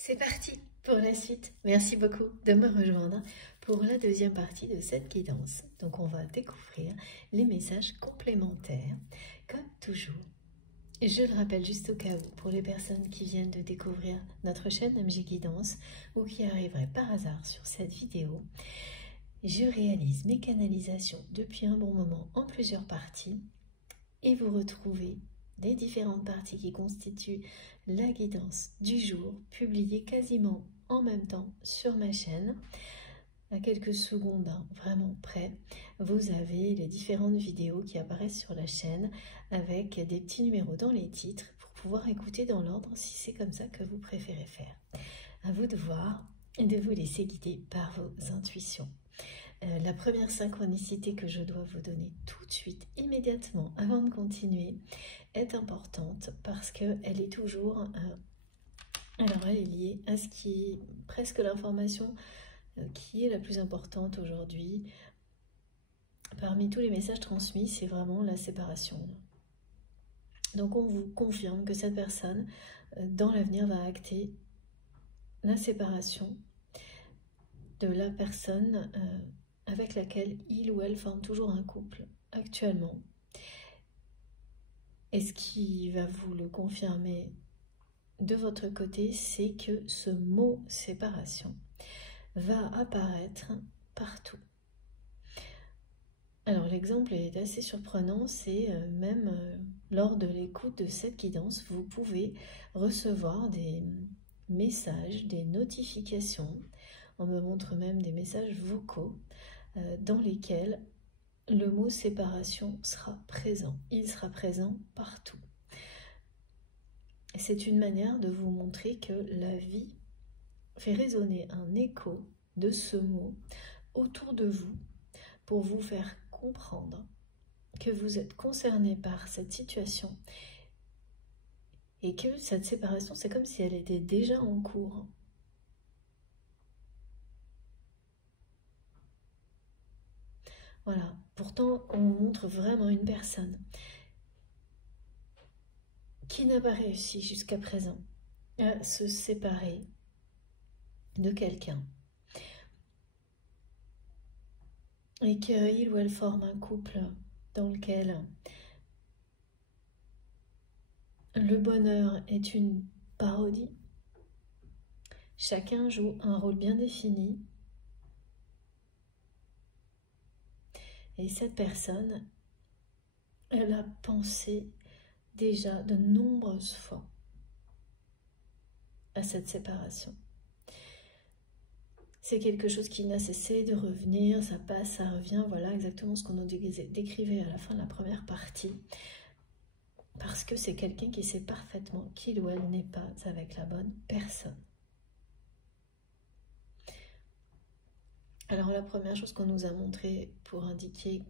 C'est parti pour la suite. Merci beaucoup de me rejoindre pour la deuxième partie de cette guidance. Donc on va découvrir les messages complémentaires comme toujours. Je le rappelle juste au cas où, pour les personnes qui viennent de découvrir notre chaîne MJ Guidance ou qui arriveraient par hasard sur cette vidéo, je réalise mes canalisations depuis un bon moment en plusieurs parties et vous retrouvez les différentes parties qui constituent la guidance du jour, publiée quasiment en même temps sur ma chaîne. À quelques secondes, vraiment près, vous avez les différentes vidéos qui apparaissent sur la chaîne avec des petits numéros dans les titres pour pouvoir écouter dans l'ordre si c'est comme ça que vous préférez faire. À vous de voir et de vous laisser guider par vos intuitions. La première synchronicité que je dois vous donner tout de suite, immédiatement, avant de continuer, est importante parce qu'elle est toujours, alors elle est liée à ce qui est presque l'information qui est la plus importante aujourd'hui. Parmi tous les messages transmis, c'est vraiment la séparation. Donc on vous confirme que cette personne, dans l'avenir, va acter la séparation de la personne avec laquelle il ou elle forme toujours un couple actuellement. Et ce qui va vous le confirmer de votre côté, c'est que ce mot séparation va apparaître partout. Alors l'exemple est assez surprenant, c'est même lors de l'écoute de cette guidance, vous pouvez recevoir des messages, des notifications, on me montre même des messages vocaux dans lesquels le mot séparation sera présent. Il sera présent partout. C'est une manière de vous montrer que la vie fait résonner un écho de ce mot autour de vous pour vous faire comprendre que vous êtes concerné par cette situation et que cette séparation, c'est comme si elle était déjà en cours. Voilà, pourtant on montre vraiment une personne qui n'a pas réussi jusqu'à présent à se séparer de quelqu'un et qu'il ou elle forme un couple dans lequel le bonheur est une parodie. Chacun joue un rôle bien défini. Et cette personne, elle a pensé déjà de nombreuses fois à cette séparation. C'est quelque chose qui n'a cessé de revenir, ça passe, ça revient, voilà exactement ce qu'on nous décrivait à la fin de la première partie. Parce que c'est quelqu'un qui sait parfaitement qu'il ou elle n'est pas avec la bonne personne. Alors la première chose qu'on nous a montré pour indiquer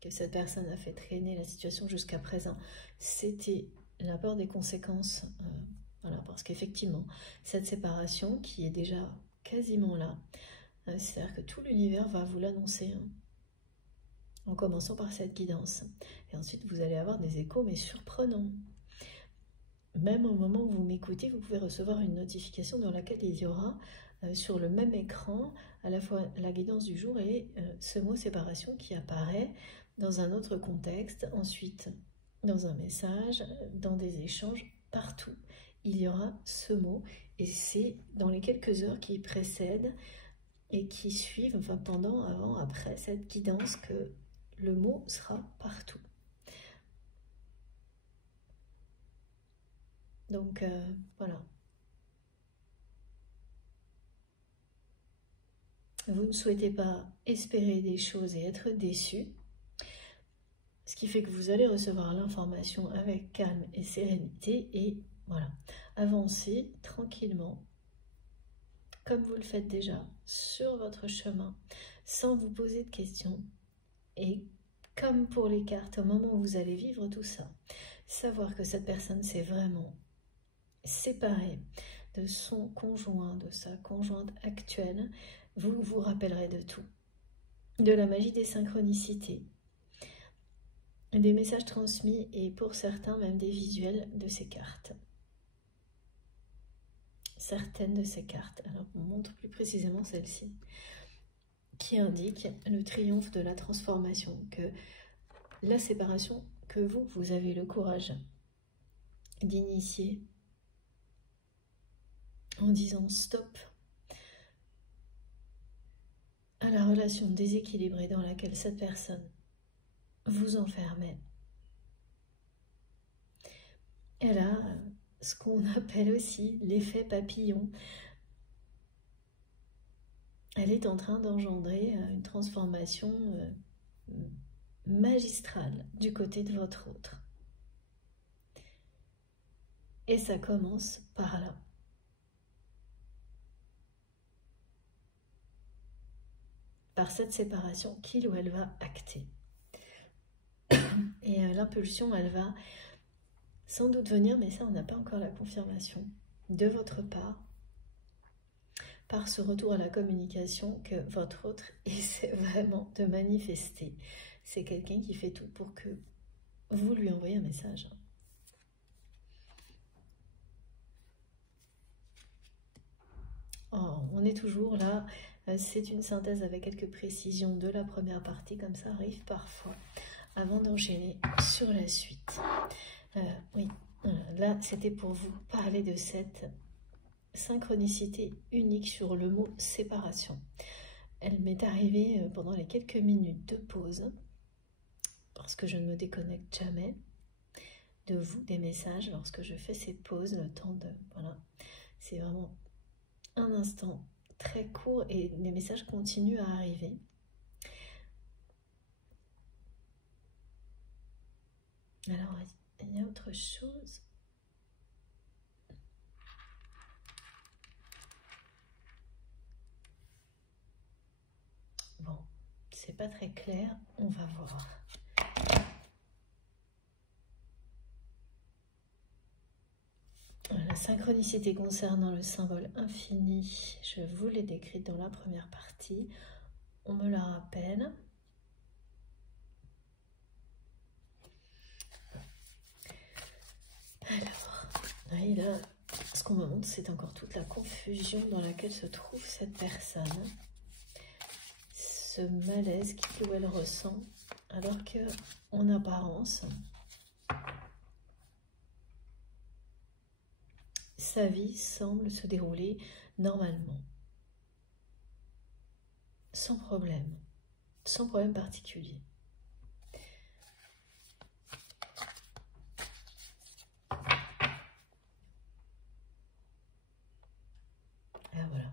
que cette personne a fait traîner la situation jusqu'à présent, c'était la peur des conséquences. Voilà, parce qu'effectivement, cette séparation qui est déjà quasiment là, c'est-à-dire que tout l'univers va vous l'annoncer, en commençant par cette guidance. Et ensuite, vous allez avoir des échos, mais surprenants. Même au moment où vous m'écoutez, vous pouvez recevoir une notification dans laquelle il y aura sur le même écran à la fois la guidance du jour et ce mot séparation qui apparaît dans un autre contexte, ensuite dans un message, dans des échanges, partout. Il y aura ce mot et c'est dans les quelques heures qui précèdent et qui suivent, enfin pendant, avant, après cette guidance que le mot sera partout. Donc voilà. Vous ne souhaitez pas espérer des choses et être déçu, ce qui fait que vous allez recevoir l'information avec calme et sérénité et voilà, avancer tranquillement, comme vous le faites déjà, sur votre chemin, sans vous poser de questions. Et comme pour les cartes, au moment où vous allez vivre tout ça, savoir que cette personne s'est vraiment séparée de son conjoint, de sa conjointe actuelle, vous vous rappellerez de tout, de la magie des synchronicités, des messages transmis et pour certains même des visuels de ces cartes. certaines de ces cartes. Alors, on montre plus précisément celle-ci, qui indique le triomphe de la transformation, que la séparation que vous avez le courage d'initier en disant stop à la relation déséquilibrée dans laquelle cette personne vous enfermait. Elle a ce qu'on appelle aussi l'effet papillon. Elle est en train d'engendrer une transformation magistrale du côté de votre autre. Et ça commence par là. Par cette séparation qu'il ou elle va acter. Et l'impulsion, elle va sans doute venir, mais ça on n'a pas encore la confirmation, de votre part, par ce retour à la communication que votre autre essaie vraiment de manifester. C'est quelqu'un qui fait tout pour que vous lui envoyez un message. Oh, on est toujours là, c'est une synthèse avec quelques précisions de la première partie, comme ça arrive parfois, avant d'enchaîner sur la suite. Oui, là c'était pour vous parler de cette synchronicité unique sur le mot séparation. Elle m'est arrivée pendant les quelques minutes de pause, parce que je ne me déconnecte jamais de vous, des messages, lorsque je fais ces pauses, le temps de... Voilà, c'est vraiment un instant très court et les messages continuent à arriver. Alors, il y a autre chose. Bon, c'est pas très clair, on va voir. La synchronicité concernant le symbole infini, je vous l'ai décrite dans la première partie. On me la rappelle. Alors, et là, ce qu'on me montre, c'est encore toute la confusion dans laquelle se trouve cette personne. Ce malaise qu'il ou elle ressent, alors que, en apparence, sa vie semble se dérouler normalement, sans problème particulier. Alors voilà.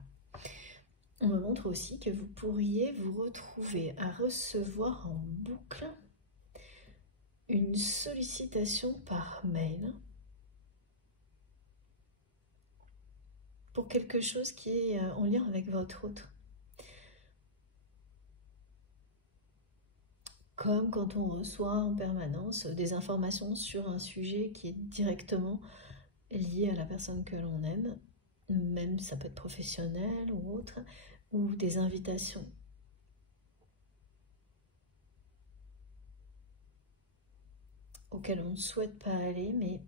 On me montre aussi que vous pourriez vous retrouver à recevoir en boucle une sollicitation par mail pour quelque chose qui est en lien avec votre autre. Comme quand on reçoit en permanence des informations sur un sujet qui est directement lié à la personne que l'on aime, même ça peut être professionnel ou autre, ou des invitations. Auxquelles on ne souhaite pas aller, mais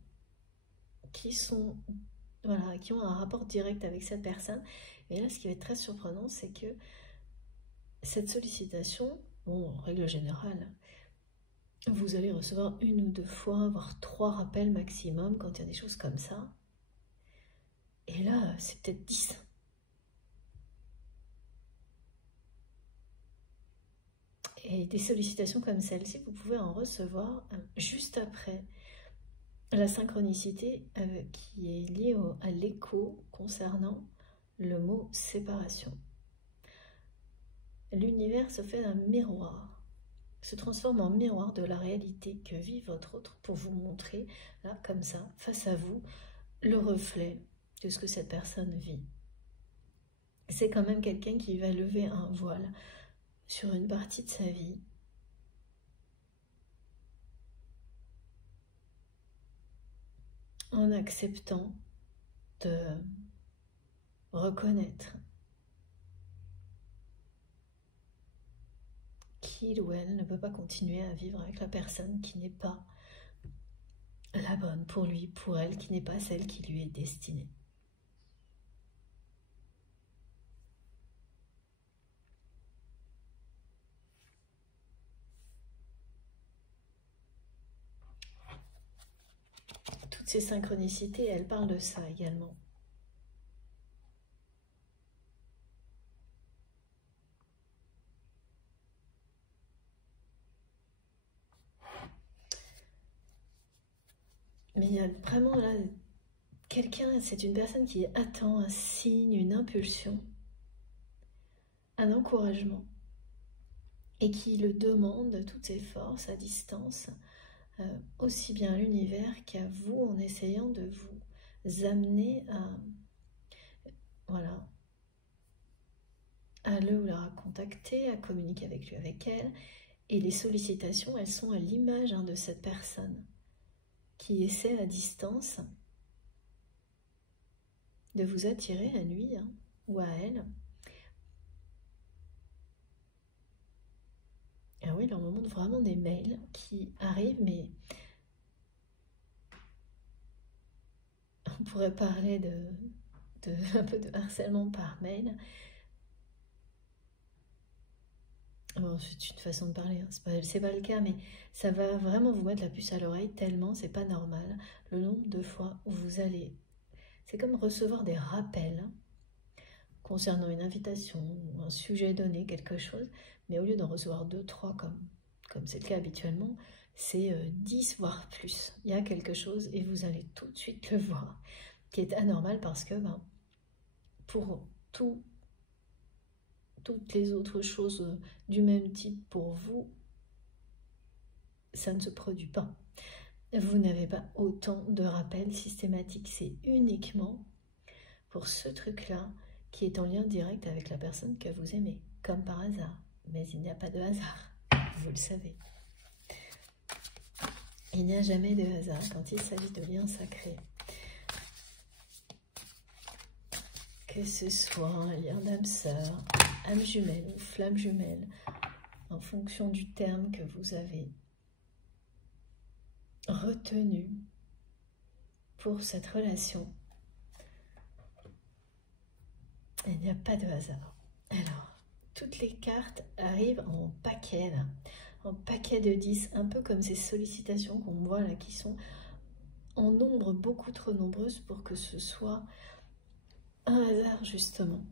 qui sont... Voilà, qui ont un rapport direct avec cette personne. Et là, ce qui va être très surprenant, c'est que cette sollicitation, bon, en règle générale, vous allez recevoir 1 ou 2 fois, voire 3 rappels maximum quand il y a des choses comme ça. Et là, c'est peut-être 10. Et des sollicitations comme celle-ci, vous pouvez en recevoir juste après la synchronicité qui est liée à l'écho concernant le mot séparation. L'univers se fait un miroir, se transforme en miroir de la réalité que vit votre autre pour vous montrer, là, comme ça, face à vous, le reflet de ce que cette personne vit. C'est quand même quelqu'un qui va lever un voile sur une partie de sa vie, en acceptant de reconnaître qu'il ou elle ne peut pas continuer à vivre avec la personne qui n'est pas la bonne pour lui, pour elle, qui n'est pas celle qui lui est destinée. toutes ces synchronicités, elles parlent de ça également. Mais il y a vraiment là, quelqu'un, c'est une personne qui attend un signe, une impulsion, un encouragement, et qui le demande de toutes ses forces, à distance, aussi bien à l'univers qu'à vous, en essayant de vous amener à, voilà, à le ou la contacter, à communiquer avec lui, avec elle. Et les sollicitations, elles sont à l'image de cette personne qui essaie à distance de vous attirer à lui ou à elle. Ah oui, là on me montre vraiment des mails qui arrivent, mais on pourrait parler un peu de harcèlement par mail. Bon, c'est une façon de parler, c'est pas le cas, mais ça va vraiment vous mettre la puce à l'oreille tellement c'est pas normal. Le nombre de fois où vous allez... C'est comme recevoir des rappels concernant une invitation, un sujet donné, quelque chose, mais au lieu d'en recevoir 2, 3 comme c'est le cas habituellement, c'est 10 voire plus. Il y a quelque chose et vous allez tout de suite le voir, qui est anormal parce que pour toutes les autres choses du même type pour vous, ça ne se produit pas. Vous n'avez pas autant de rappels systématiques, c'est uniquement pour ce truc-là qui est en lien direct avec la personne que vous aimez, comme par hasard. Mais il n'y a pas de hasard, vous le savez. Il n'y a jamais de hasard quand il s'agit de liens sacrés. Que ce soit un lien d'âme sœur, âme jumelle ou flamme jumelle, en fonction du terme que vous avez retenu pour cette relation, il n'y a pas de hasard. Alors, toutes les cartes arrivent en paquet, là, en paquet de 10, un peu comme ces sollicitations qu'on voit là, qui sont en nombre beaucoup trop nombreuses pour que ce soit un hasard, justement.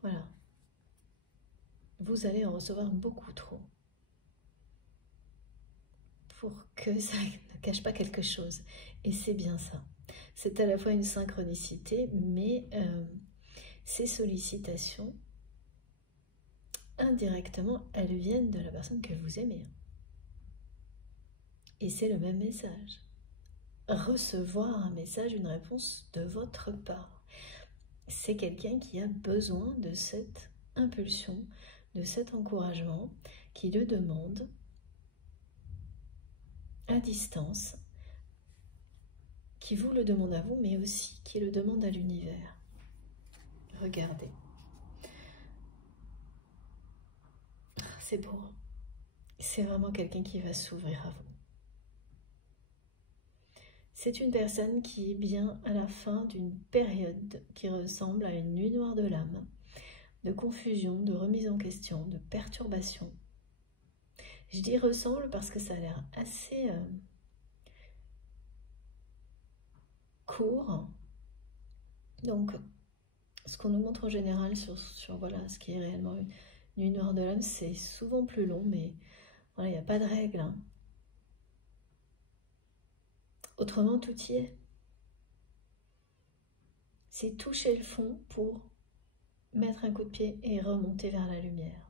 Voilà. Vous allez en recevoir beaucoup trop pour que ça ne cache pas quelque chose. Et c'est bien ça. C'est à la fois une synchronicité, mais ces sollicitations, indirectement, elles viennent de la personne que vous aimez. Et c'est le même message. Recevoir un message, une réponse de votre part. C'est quelqu'un qui a besoin de cette impulsion, de cet encouragement, qui le demande à distance, qui vous le demande à vous, mais aussi qui le demande à l'univers. Regardez. C'est beau. C'est vraiment quelqu'un qui va s'ouvrir à vous. C'est une personne qui est bien à la fin d'une période qui ressemble à une nuit noire de l'âme, de confusion, de remise en question, de perturbation. Je dis ressemble parce que ça a l'air assez court. Donc, ce qu'on nous montre en général sur voilà, ce qui est réellement une nuit noire de l'âme, c'est souvent plus long, mais voilà, il n'y a pas de règle. Autrement, tout y est. C'est toucher le fond pour mettre un coup de pied et remonter vers la lumière.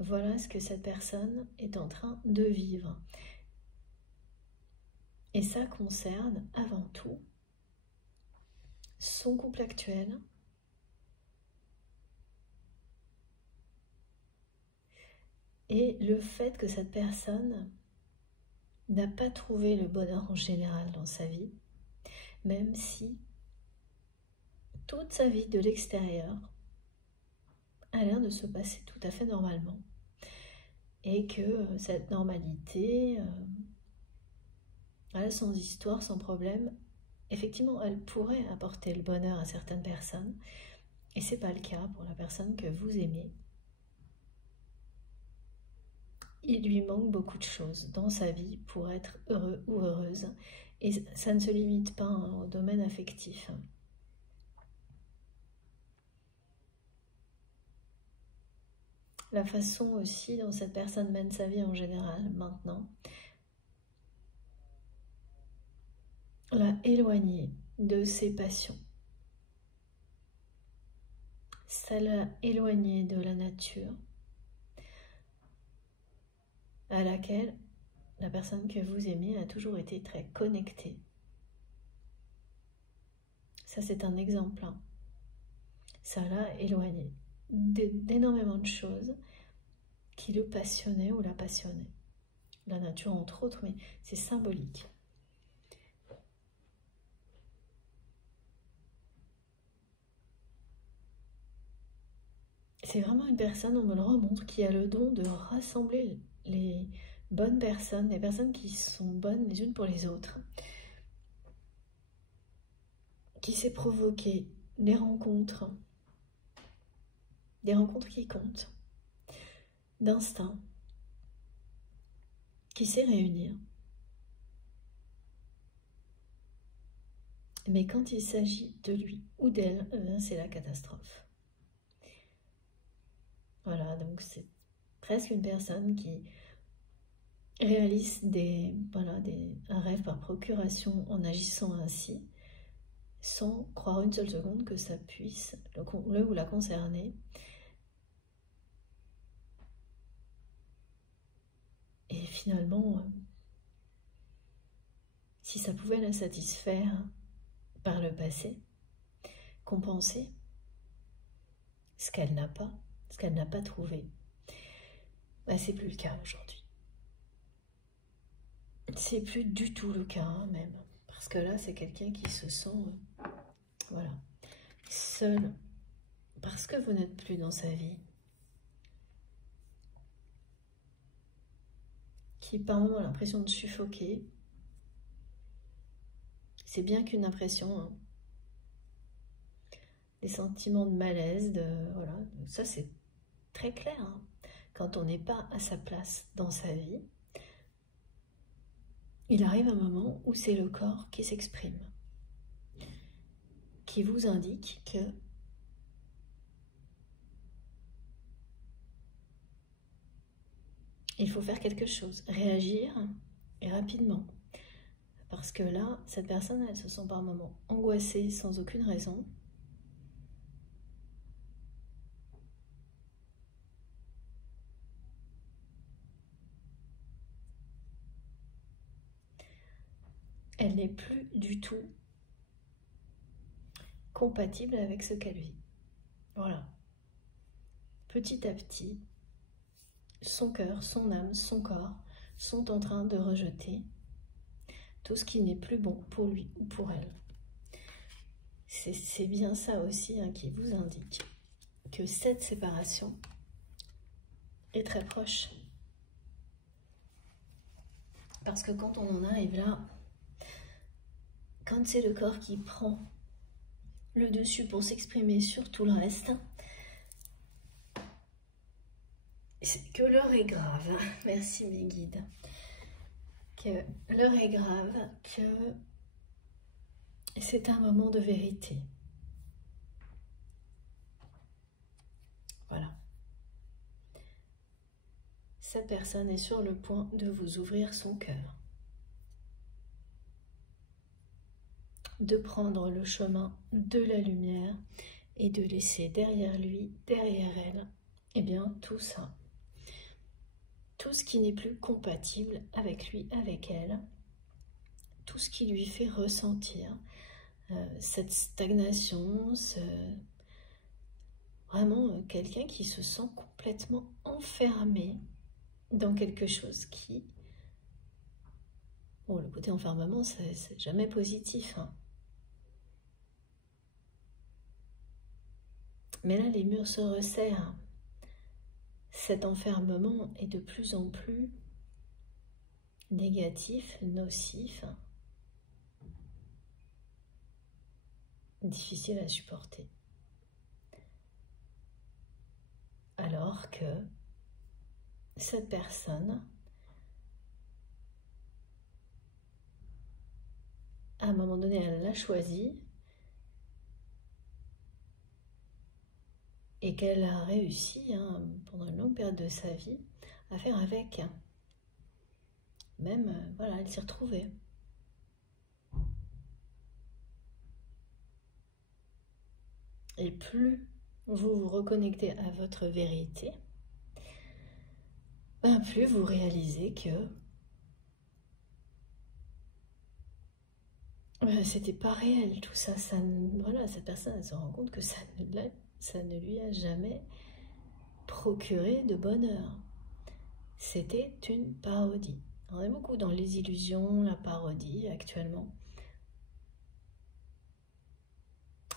Voilà ce que cette personne est en train de vivre. Et ça concerne avant tout son couple actuel, et le fait que cette personne n'a pas trouvé le bonheur en général dans sa vie, même si toute sa vie de l'extérieur a l'air de se passer tout à fait normalement. Et que cette normalité, sans histoire, sans problème, effectivement, elle pourrait apporter le bonheur à certaines personnes. Et ce n'est pas le cas pour la personne que vous aimez. il lui manque beaucoup de choses dans sa vie pour être heureux ou heureuse. Et ça ne se limite pas au domaine affectif. La façon aussi dont cette personne mène sa vie en général, maintenant, l'a éloigné de ses passions. Ça l'a éloigné de la nature à laquelle la personne que vous aimez a toujours été très connectée. Ça, c'est un exemple. Ça l'a éloigné d'énormément de choses qui le passionnaient ou la passionnaient. La nature, entre autres, mais c'est symbolique. C'est vraiment une personne, on me le remontre, qui a le don de rassembler les bonnes personnes, les personnes qui sont bonnes les unes pour les autres, qui sait provoquer des rencontres qui comptent, d'instinct, qui sait réunir. Mais quand il s'agit de lui ou d'elle, c'est la catastrophe. Voilà, donc c'est presque une personne qui réalise un rêve par procuration en agissant ainsi, sans croire une seule seconde que ça puisse le ou la concerner. Et finalement, si ça pouvait la satisfaire par le passé, compenser ce qu'elle n'a pas trouvé, c'est plus le cas aujourd'hui. C'est plus du tout le cas, même. Parce que là, c'est quelqu'un qui se sent, voilà, seul. Parce que vous n'êtes plus dans sa vie. Qui, par moments, a l'impression de suffoquer. C'est bien qu'une impression. Hein. Des sentiments de malaise, voilà. Ça, c'est très clair. Hein. Quand on n'est pas à sa place dans sa vie, il arrive un moment où c'est le corps qui s'exprime, qui vous indique que il faut faire quelque chose, réagir et rapidement. Parce que là, cette personne, elle se sent par moments angoissée sans aucune raison. Elle n'est plus du tout compatible avec ce qu'elle vit. Voilà. Petit à petit, son cœur, son âme, son corps sont en train de rejeter tout ce qui n'est plus bon pour lui ou pour elle. C'est bien ça aussi qui vous indique que cette séparation est très proche. Parce que quand on en arrive là, quand c'est le corps qui prend le dessus pour s'exprimer sur tout le reste, c'est que l'heure est grave. Merci mes guides. Que l'heure est grave, que c'est un moment de vérité. Voilà. Cette personne est sur le point de vous ouvrir son cœur. De prendre le chemin de la lumière et de laisser derrière lui, derrière elle, eh bien tout ça. Tout ce qui n'est plus compatible avec lui, avec elle. Tout ce qui lui fait ressentir cette stagnation, vraiment quelqu'un qui se sent complètement enfermé dans quelque chose qui... Bon, le côté enfermement, c'est jamais positif. Hein. Mais là, les murs se resserrent. Cet enfermement est de plus en plus négatif, nocif, difficile à supporter. Alors que cette personne, à un moment donné, elle l'a choisi et qu'elle a réussi, pendant une longue période de sa vie, à faire avec. Même, voilà, elle s'y retrouvait. Et plus vous vous reconnectez à votre vérité, plus vous réalisez que c'était pas réel tout ça. Voilà, cette personne elle se rend compte que ça ne lui a jamais procuré de bonheur. C'était une parodie. On est beaucoup dans les illusions, la parodie actuellement.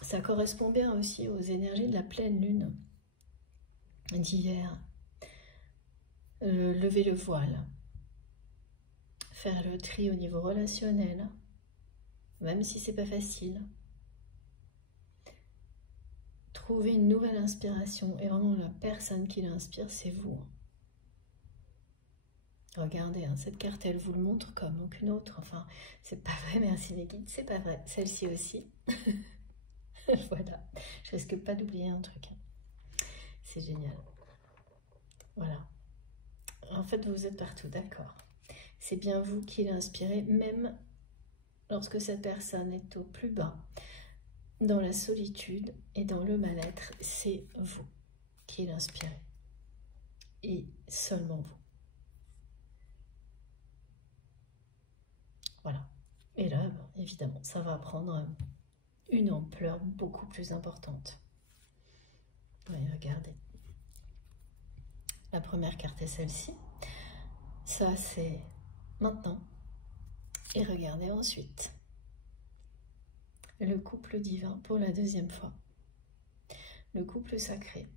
Ça correspond bien aussi aux énergies de la pleine lune d'hier. Lever le voile, faire le tri au niveau relationnel, même si c'est pas facile. Trouver une nouvelle inspiration, et vraiment la personne qui l'inspire, c'est vous. Regardez, cette carte, elle vous le montre comme aucune autre. Enfin, c'est pas vrai, merci les guides, c'est pas vrai. Celle-ci aussi. Voilà, je risque pas d'oublier un truc. C'est génial. Voilà. En fait, vous êtes partout, d'accord. C'est bien vous qui l'inspirez, même lorsque cette personne est au plus bas, dans la solitude et dans le mal-être, c'est vous qui l'inspirez. Et seulement vous. Voilà. Et là, évidemment, ça va prendre une ampleur beaucoup plus importante. Oui, regardez. La première carte est celle-ci. Ça, c'est maintenant. Et regardez ensuite. Le couple divin pour la deuxième fois. Le couple sacré.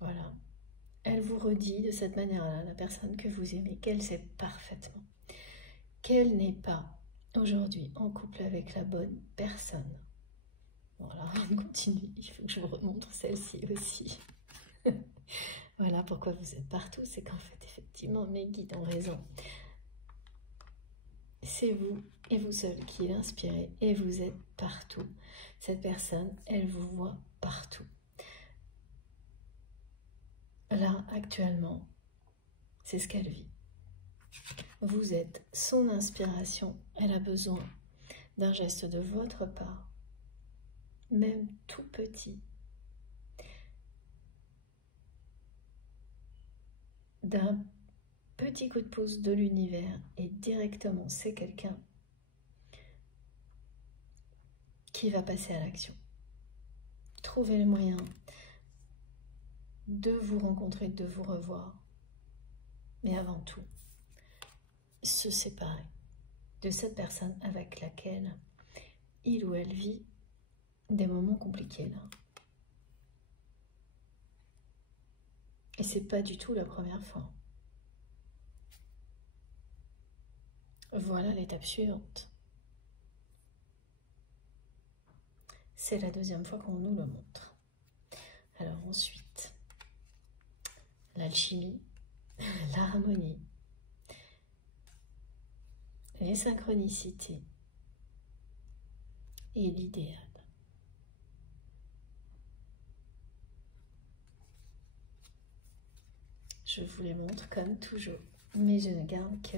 Voilà. Elle vous redit de cette manière-là, la personne que vous aimez, qu'elle sait parfaitement qu'elle n'est pas aujourd'hui en couple avec la bonne personne. Voilà, on continue. Il faut que je vous remontre celle-ci aussi. Voilà pourquoi vous êtes partout. C'est qu'en fait, effectivement, mes guides ont raison. C'est vous et vous seul qui l'inspirez et vous êtes partout. Cette personne, elle vous voit partout. Là, actuellement, c'est ce qu'elle vit. Vous êtes son inspiration. Elle a besoin d'un geste de votre part, même tout petit, d'un petit coup de pouce de l'univers, et directement c'est quelqu'un qui va passer à l'action. Trouvez le moyen de vous rencontrer, de vous revoir, mais avant tout, se séparer de cette personne avec laquelle il ou elle vit des moments compliqués là. Et c'est pas du tout la première fois. Voilà l'étape suivante. C'est la deuxième fois qu'on nous le montre. Alors ensuite, l'alchimie, l'harmonie, les synchronicités et l'idéal. Je vous les montre comme toujours, mais je ne garde que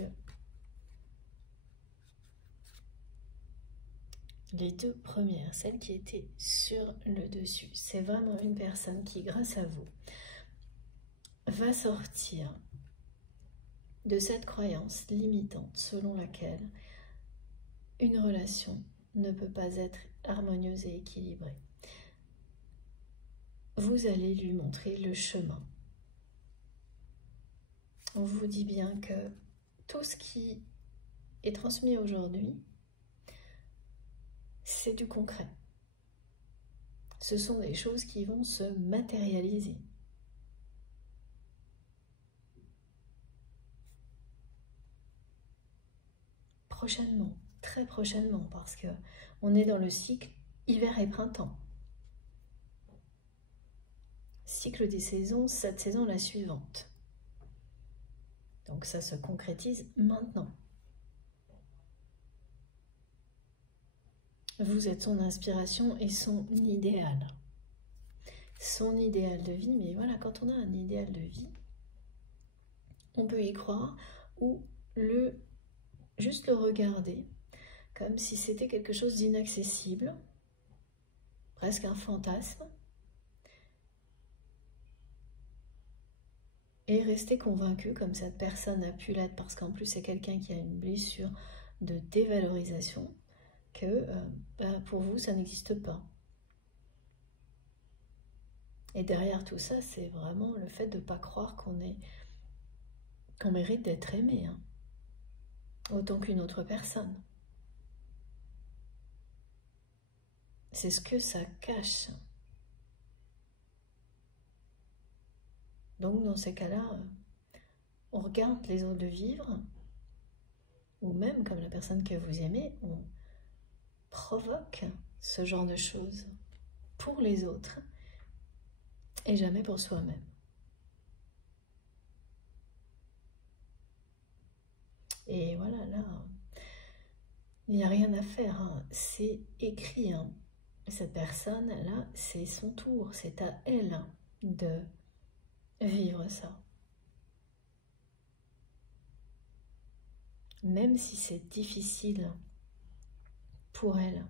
les deux premières, celles qui étaient sur le dessus. C'est vraiment une personne qui, grâce à vous, va sortir de cette croyance limitante selon laquelle une relation ne peut pas être harmonieuse et équilibrée. Vous allez lui montrer le chemin. On vous dit bien que tout ce qui est transmis aujourd'hui, c'est du concret. Ce sont des choses qui vont se matérialiser. Prochainement, très prochainement, parce que on est dans le cycle hiver et printemps. Cycle des saisons, cette saison la suivante. Donc ça se concrétise maintenant. Vous êtes son inspiration et son idéal. Son idéal de vie, mais voilà, quand on a un idéal de vie, on peut y croire ou juste le regarder comme si c'était quelque chose d'inaccessible, presque un fantasme, et rester convaincu, comme cette personne a pu l'être, parce qu'en plus c'est quelqu'un qui a une blessure de dévalorisation, que pour vous ça n'existe pas. Et derrière tout ça, c'est vraiment le fait de ne pas croire qu'on mérite d'être aimé, hein, autant qu'une autre personne. C'est ce que ça cache. Donc dans ces cas-là, on regarde les autres le vivre, ou même comme la personne que vous aimez, on provoque ce genre de choses pour les autres et jamais pour soi-même. Et voilà, là, il n'y a rien à faire, hein. C'est écrit, hein. Cette personne-là, c'est son tour, c'est à elle de vivre ça. Même si c'est difficile pour elle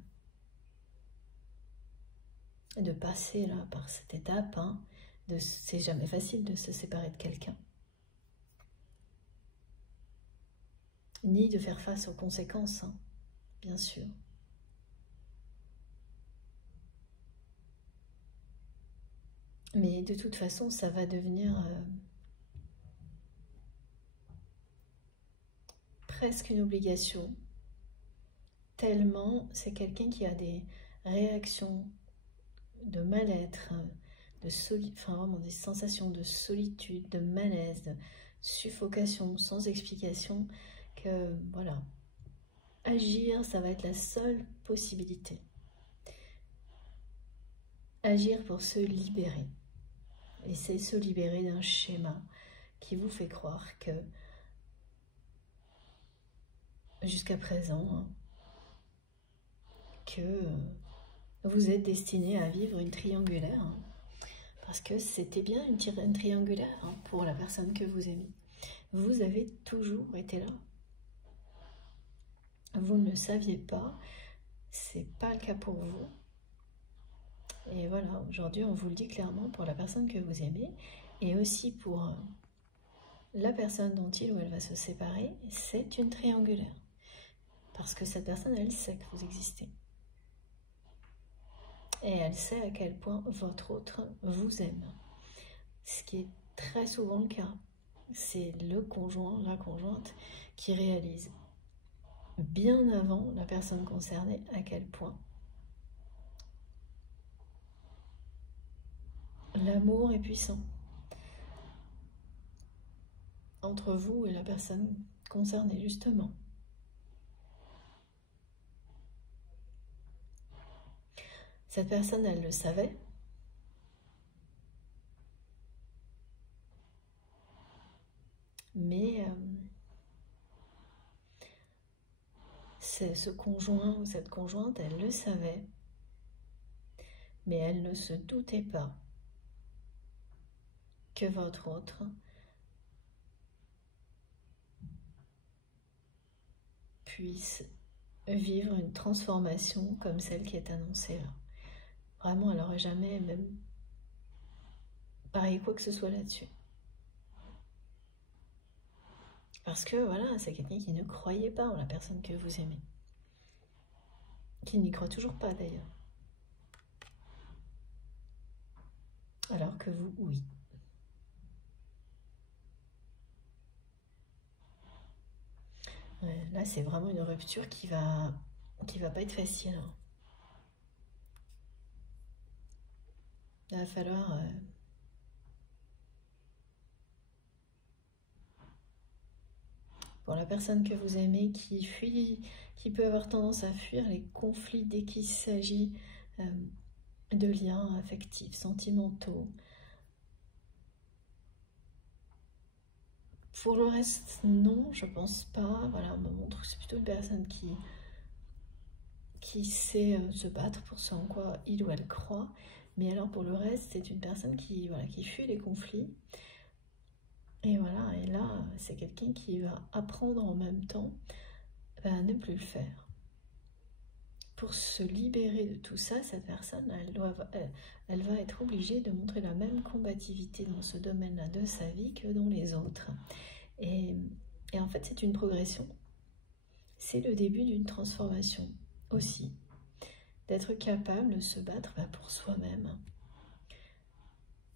de passer là par cette étape, hein, c'est jamais facile de se séparer de quelqu'un. Ni de faire face aux conséquences, hein, bien sûr. Mais de toute façon, ça va devenir presque une obligation, tellement c'est quelqu'un qui a des réactions de mal-être, enfin vraiment des sensations de solitude, de malaise, de suffocation sans explication, que voilà, agir, ça va être la seule possibilité. Agir pour se libérer. Et c'est se libérer d'un schéma qui vous fait croire que jusqu'à présent, hein, que vous êtes destiné à vivre une triangulaire, hein, parce que c'était bien une triangulaire, hein, pour la personne que vous aimez. Vous avez toujours été là. Vous ne le saviez pas, c'est pas le cas pour vous. Et voilà, aujourd'hui on vous le dit clairement pour la personne que vous aimez, et aussi pour la personne dont il ou elle va se séparer, c'est une triangulaire. Parce que cette personne, elle sait que vous existez. Et elle sait à quel point votre autre vous aime. Ce qui est très souvent le cas. C'est le conjoint, la conjointe qui réalise bien avant la personne concernée à quel point l'amour est puissant entre vous et la personne concernée, justement. Cette personne, elle le savait. Mais ce conjoint ou cette conjointe, elle le savait. Mais elle ne se doutait pas que votre autre puisse vivre une transformation comme celle qui est annoncée là. Vraiment, elle n'aurait jamais même parié quoi que ce soit là-dessus. Parce que voilà, c'est quelqu'un qui ne croyait pas en la personne que vous aimez. Qui n'y croit toujours pas d'ailleurs. Alors que vous, oui. Là, c'est vraiment une rupture qui va pas être facile. Hein. Il va falloir pour la personne que vous aimez qui fuit, qui peut avoir tendance à fuir les conflits dès qu'il s'agit de liens affectifs, sentimentaux. Pour le reste, non, je pense pas. Voilà, on me montre que c'est plutôt une personne qui sait se battre pour ce en quoi il ou elle croit. Mais alors pour le reste, c'est une personne qui, voilà, qui fuit les conflits. Et voilà, et là, c'est quelqu'un qui va apprendre en même temps à ne plus le faire. Pour se libérer de tout ça, cette personne, elle va être obligée de montrer la même combativité dans ce domaine-là de sa vie que dans les autres. Et en fait, c'est une progression. C'est le début d'une transformation aussi. D'être capable de se battre pour soi-même.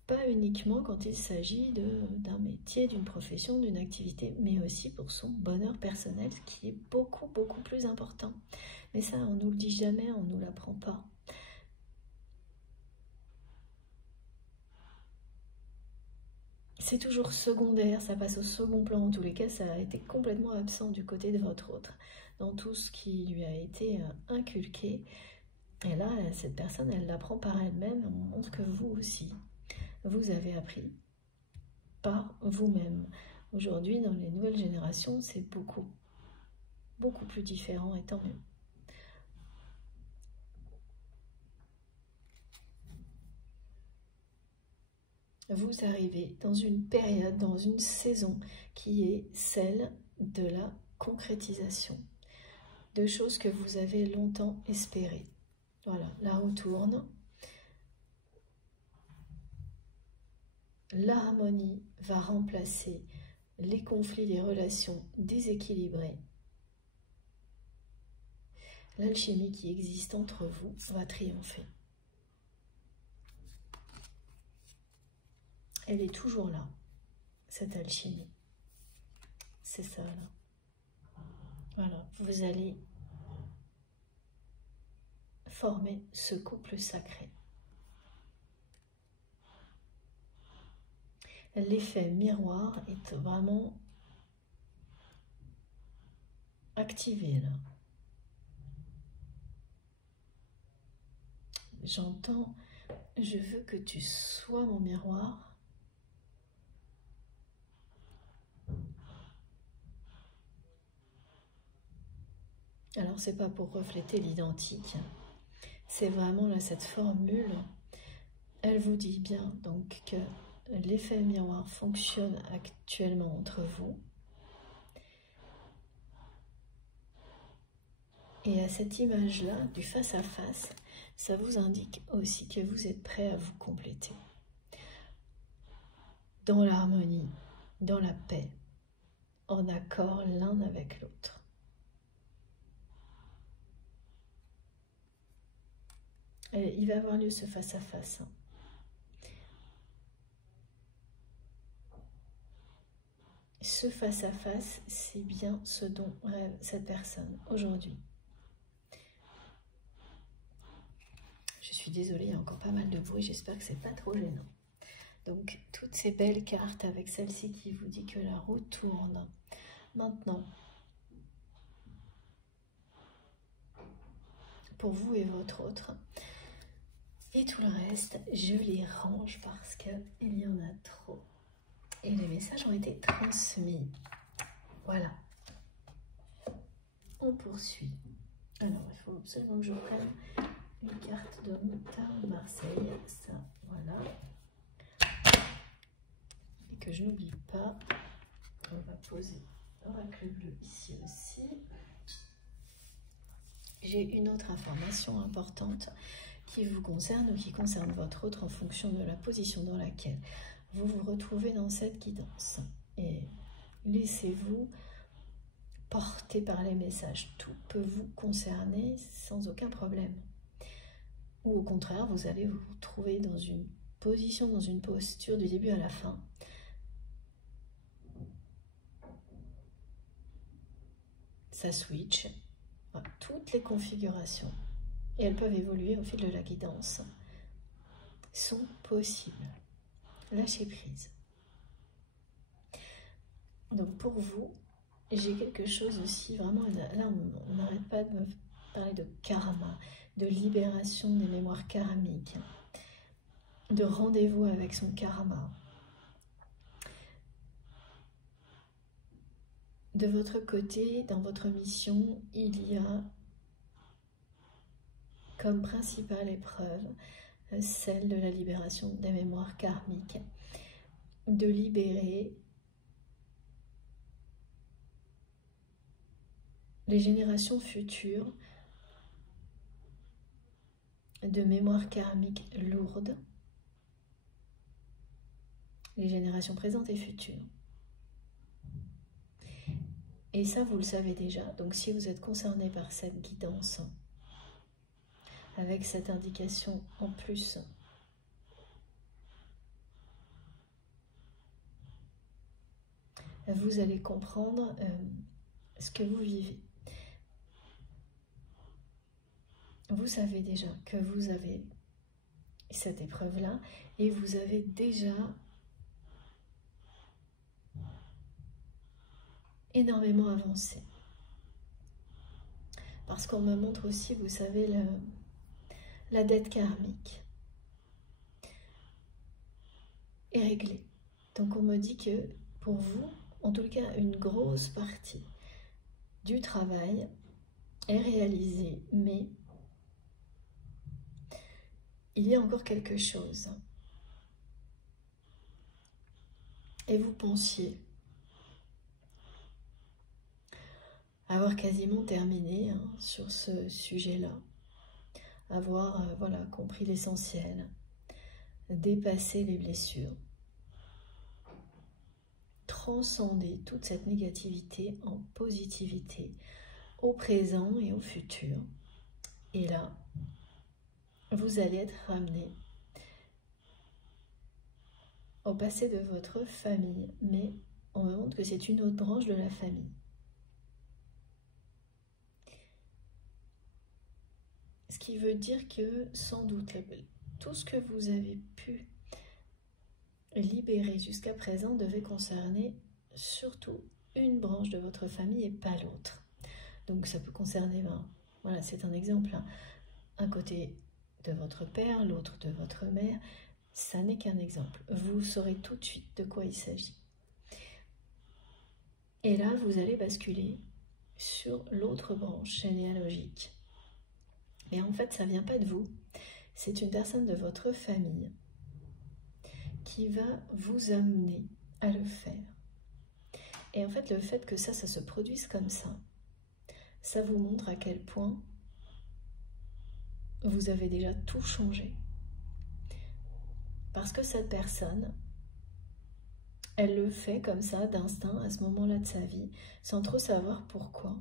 Pas uniquement quand il s'agit d'un métier, d'une profession, d'une activité, mais aussi pour son bonheur personnel, ce qui est beaucoup, beaucoup plus important. Mais ça, on ne nous le dit jamais, on ne nous l'apprend pas. C'est toujours secondaire, ça passe au second plan. En tous les cas, ça a été complètement absent du côté de votre autre, dans tout ce qui lui a été inculqué. Et là, cette personne, elle l'apprend par elle-même, on montre que vous aussi, vous avez appris par vous-même. Aujourd'hui, dans les nouvelles générations, c'est beaucoup, beaucoup plus différent, et tant mieux. Vous arrivez dans une période, dans une saison qui est celle de la concrétisation, de choses que vous avez longtemps espérées. Voilà, la roue tourne. L'harmonie va remplacer les conflits, les relations déséquilibrées. L'alchimie qui existe entre vous va triompher. Elle est toujours là, cette alchimie. C'est ça, là. Voilà, vous allez former ce couple sacré. L'effet miroir est vraiment activé, là. J'entends, je veux que tu sois mon miroir. Alors, c'est pas pour refléter l'identique. C'est vraiment là, cette formule, elle vous dit bien donc que l'effet miroir fonctionne actuellement entre vous. Et à cette image-là, du face-à-face, ça vous indique aussi que vous êtes prêt à vous compléter. Dans l'harmonie, dans la paix, en accord l'un avec l'autre. Il va avoir lieu ce face-à-face. Ce face-à-face, c'est bien ce dont rêve cette personne aujourd'hui. Je suis désolée, il y a encore pas mal de bruit, j'espère que c'est pas trop gênant. Donc, toutes ces belles cartes avec celle-ci qui vous dit que la roue tourne. Maintenant, pour vous et votre autre, et tout le reste, je les range parce qu'il y en a trop. Et les messages ont été transmis. Voilà. On poursuit. Alors, il faut absolument que je prenne une carte de Moutarde Marseille. Ça, voilà. Et que je n'oublie pas, on va poser l'oracle bleu ici aussi. J'ai une autre information importante qui vous concerne ou qui concerne votre autre en fonction de la position dans laquelle vous vous retrouvez dans cette guidance. Et laissez-vous porter par les messages. Tout peut vous concerner sans aucun problème. Ou au contraire, vous allez vous trouver dans une position, dans une posture du début à la fin. Ça switch. Voilà, toutes les configurations, et elles peuvent évoluer au fil de la guidance, sont possibles. Lâchez prise. Donc pour vous, j'ai quelque chose aussi, vraiment, là on n'arrête pas de me parler de karma, de libération des mémoires karmiques, de rendez-vous avec son karma. de votre côté, dans votre mission, il y a comme principale épreuve celle de la libération des mémoires karmiques, de libérer les générations futures de mémoires karmiques lourdes, les générations présentes et futures. Et ça, vous le savez déjà. Donc, si vous êtes concerné par cette guidance, avec cette indication en plus, vous allez comprendre ce que vous vivez. Vous savez déjà que vous avez cette épreuve-là et vous avez déjà énormément avancé. Parce qu'on me montre aussi, vous savez, la dette karmique est réglée. Donc on me dit que pour vous, en tout cas une grosse partie du travail est réalisée, mais il y a encore quelque chose. Et vous pensiez avoir quasiment terminé sur ce sujet-là, avoir voilà, compris l'essentiel, dépassé les blessures, transcender toute cette négativité en positivité au présent et au futur. Et là, vous allez être ramené au passé de votre famille, mais on me montre que c'est une autre branche de la famille. Ce qui veut dire que, sans doute, tout ce que vous avez pu libérer jusqu'à présent devait concerner surtout une branche de votre famille et pas l'autre. Donc ça peut concerner, voilà, c'est un exemple, un côté de votre père, l'autre de votre mère, ça n'est qu'un exemple. Vous saurez tout de suite de quoi il s'agit. Et là, vous allez basculer sur l'autre branche généalogique. Mais en fait, ça ne vient pas de vous. C'est une personne de votre famille qui va vous amener à le faire. Et en fait, le fait que ça se produise comme ça vous montre à quel point vous avez déjà tout changé. Parce que cette personne, elle le fait comme ça, d'instinct, à ce moment-là de sa vie, sans trop savoir pourquoi.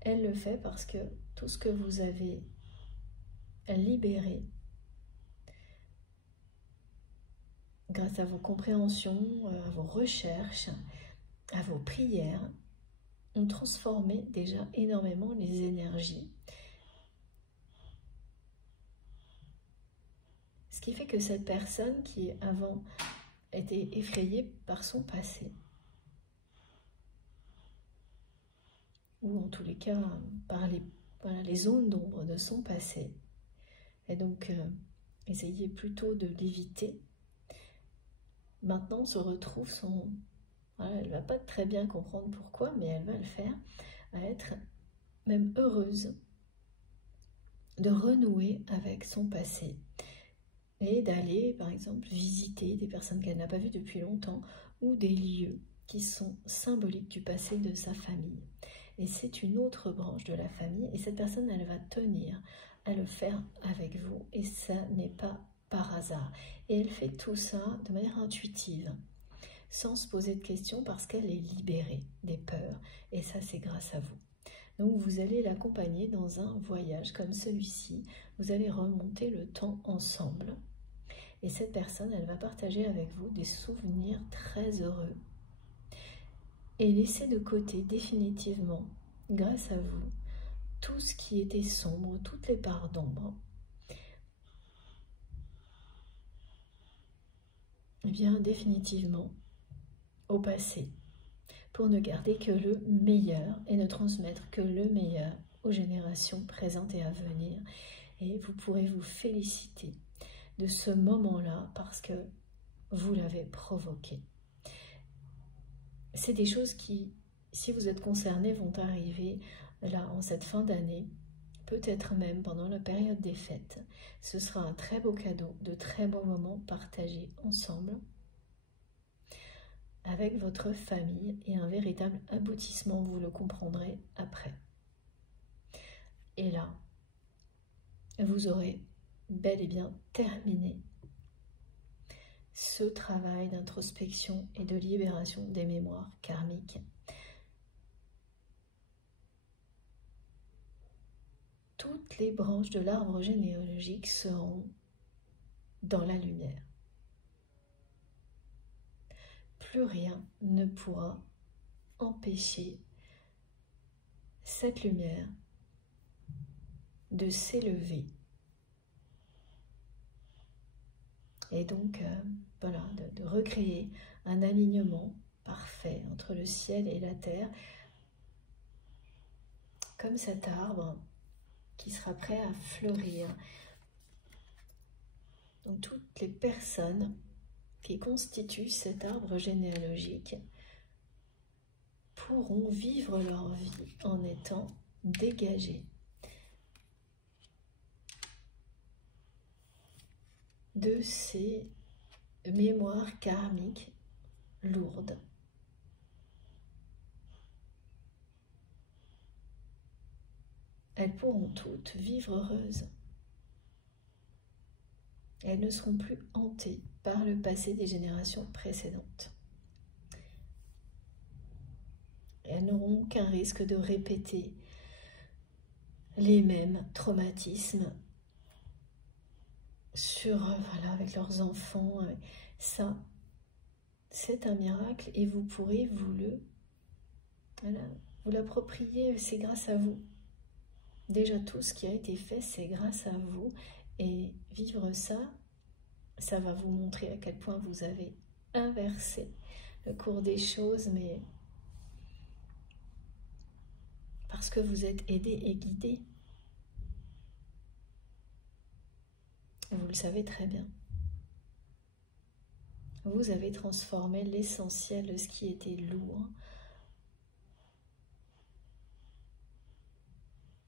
Elle le fait parce que tout ce que vous avez libéré, grâce à vos compréhensions, à vos recherches, à vos prières, ont transformé déjà énormément les énergies. Ce qui fait que cette personne qui avant était effrayée par son passé, ou en tous les cas par les zones d'ombre de son passé, et donc essayez plutôt de l'éviter, maintenant se retrouve voilà, elle ne va pas très bien comprendre pourquoi, mais elle va le faire, à être même heureuse de renouer avec son passé et d'aller par exemple visiter des personnes qu'elle n'a pas vues depuis longtemps ou des lieux qui sont symboliques du passé de sa famille. Et c'est une autre branche de la famille et cette personne, elle va tenir à le faire avec vous et ça n'est pas par hasard. Et elle fait tout ça de manière intuitive, sans se poser de questions parce qu'elle est libérée des peurs et ça c'est grâce à vous. Donc vous allez l'accompagner dans un voyage comme celui-ci, vous allez remonter le temps ensemble et cette personne, elle va partager avec vous des souvenirs très heureux et laisser de côté définitivement, grâce à vous, tout ce qui était sombre, toutes les parts d'ombre. Et bien définitivement au passé, pour ne garder que le meilleur et ne transmettre que le meilleur aux générations présentes et à venir. Et vous pourrez vous féliciter de ce moment-là parce que vous l'avez provoqué. c'est des choses qui, si vous êtes concerné, vont arriver là en cette fin d'année, peut-être même pendant la période des fêtes. Ce sera un très beau cadeau, de très beaux moments partagés ensemble avec votre famille et un véritable aboutissement, vous le comprendrez après. Et là, vous aurez bel et bien terminé ce travail d'introspection et de libération des mémoires karmiques. Toutes les branches de l'arbre généalogique seront dans la lumière. Plus rien ne pourra empêcher cette lumière de s'élever. Et donc, voilà, de recréer un alignement parfait entre le ciel et la terre, comme cet arbre qui sera prêt à fleurir. Donc, toutes les personnes qui constituent cet arbre généalogique pourront vivre leur vie en étant dégagées de ces mémoires karmiques lourdes. Elles pourront toutes vivre heureuses. Elles ne seront plus hantées par le passé des générations précédentes. Elles n'auront qu'un risque de répéter les mêmes traumatismes voilà, avec leurs enfants. Ça, c'est un miracle et vous pourrez vous l'approprier, c'est grâce à vous. Déjà, tout ce qui a été fait, c'est grâce à vous. Et vivre ça, ça va vous montrer à quel point vous avez inversé le cours des choses, mais parce que vous êtes aidé et guidé. Vous le savez très bien. Vous avez transformé l'essentiel de ce qui était lourd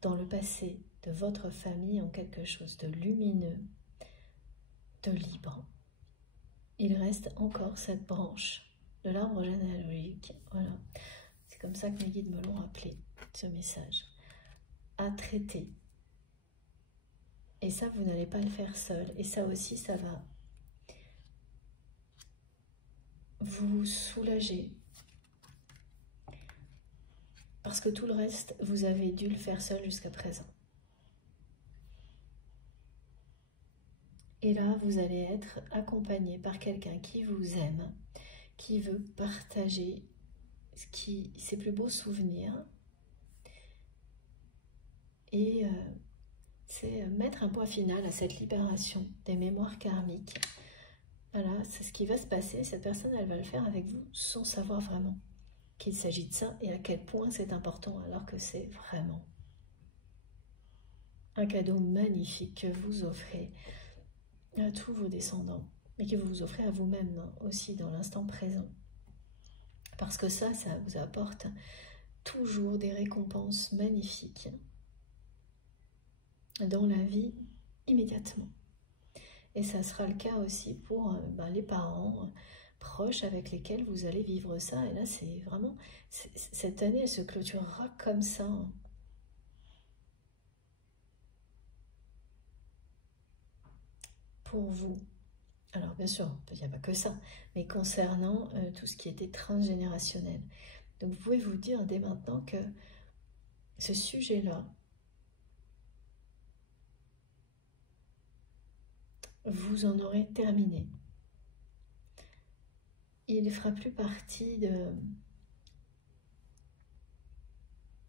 dans le passé de votre famille en quelque chose de lumineux, de libre. Il reste encore cette branche de l'arbre généalogique. Voilà, c'est comme ça que mes guides me l'ont rappelé, ce message. À traiter. Et ça, vous n'allez pas le faire seul. Et ça aussi, ça va vous soulager. Parce que tout le reste, vous avez dû le faire seul jusqu'à présent. Et là, vous allez être accompagné par quelqu'un qui vous aime, qui veut partager ses plus beaux souvenirs. Et c'est mettre un point final à cette libération des mémoires karmiques. Voilà, c'est ce qui va se passer. Cette personne, elle va le faire avec vous sans savoir vraiment qu'il s'agit de ça et à quel point c'est important, alors que c'est vraiment un cadeau magnifique que vous offrez à tous vos descendants et que vous offrez à vous-même aussi dans l'instant présent. Parce que ça vous apporte toujours des récompenses magnifiques dans la vie immédiatement. Et ça sera le cas aussi pour les parents proches avec lesquels vous allez vivre ça. Et là, c'est vraiment, cette année, elle se clôturera comme ça. Pour vous. Alors, bien sûr, il n'y a pas que ça, mais concernant tout ce qui était transgénérationnel. Donc, vous pouvez vous dire dès maintenant que ce sujet-là, vous en aurez terminé. Il ne fera plus partie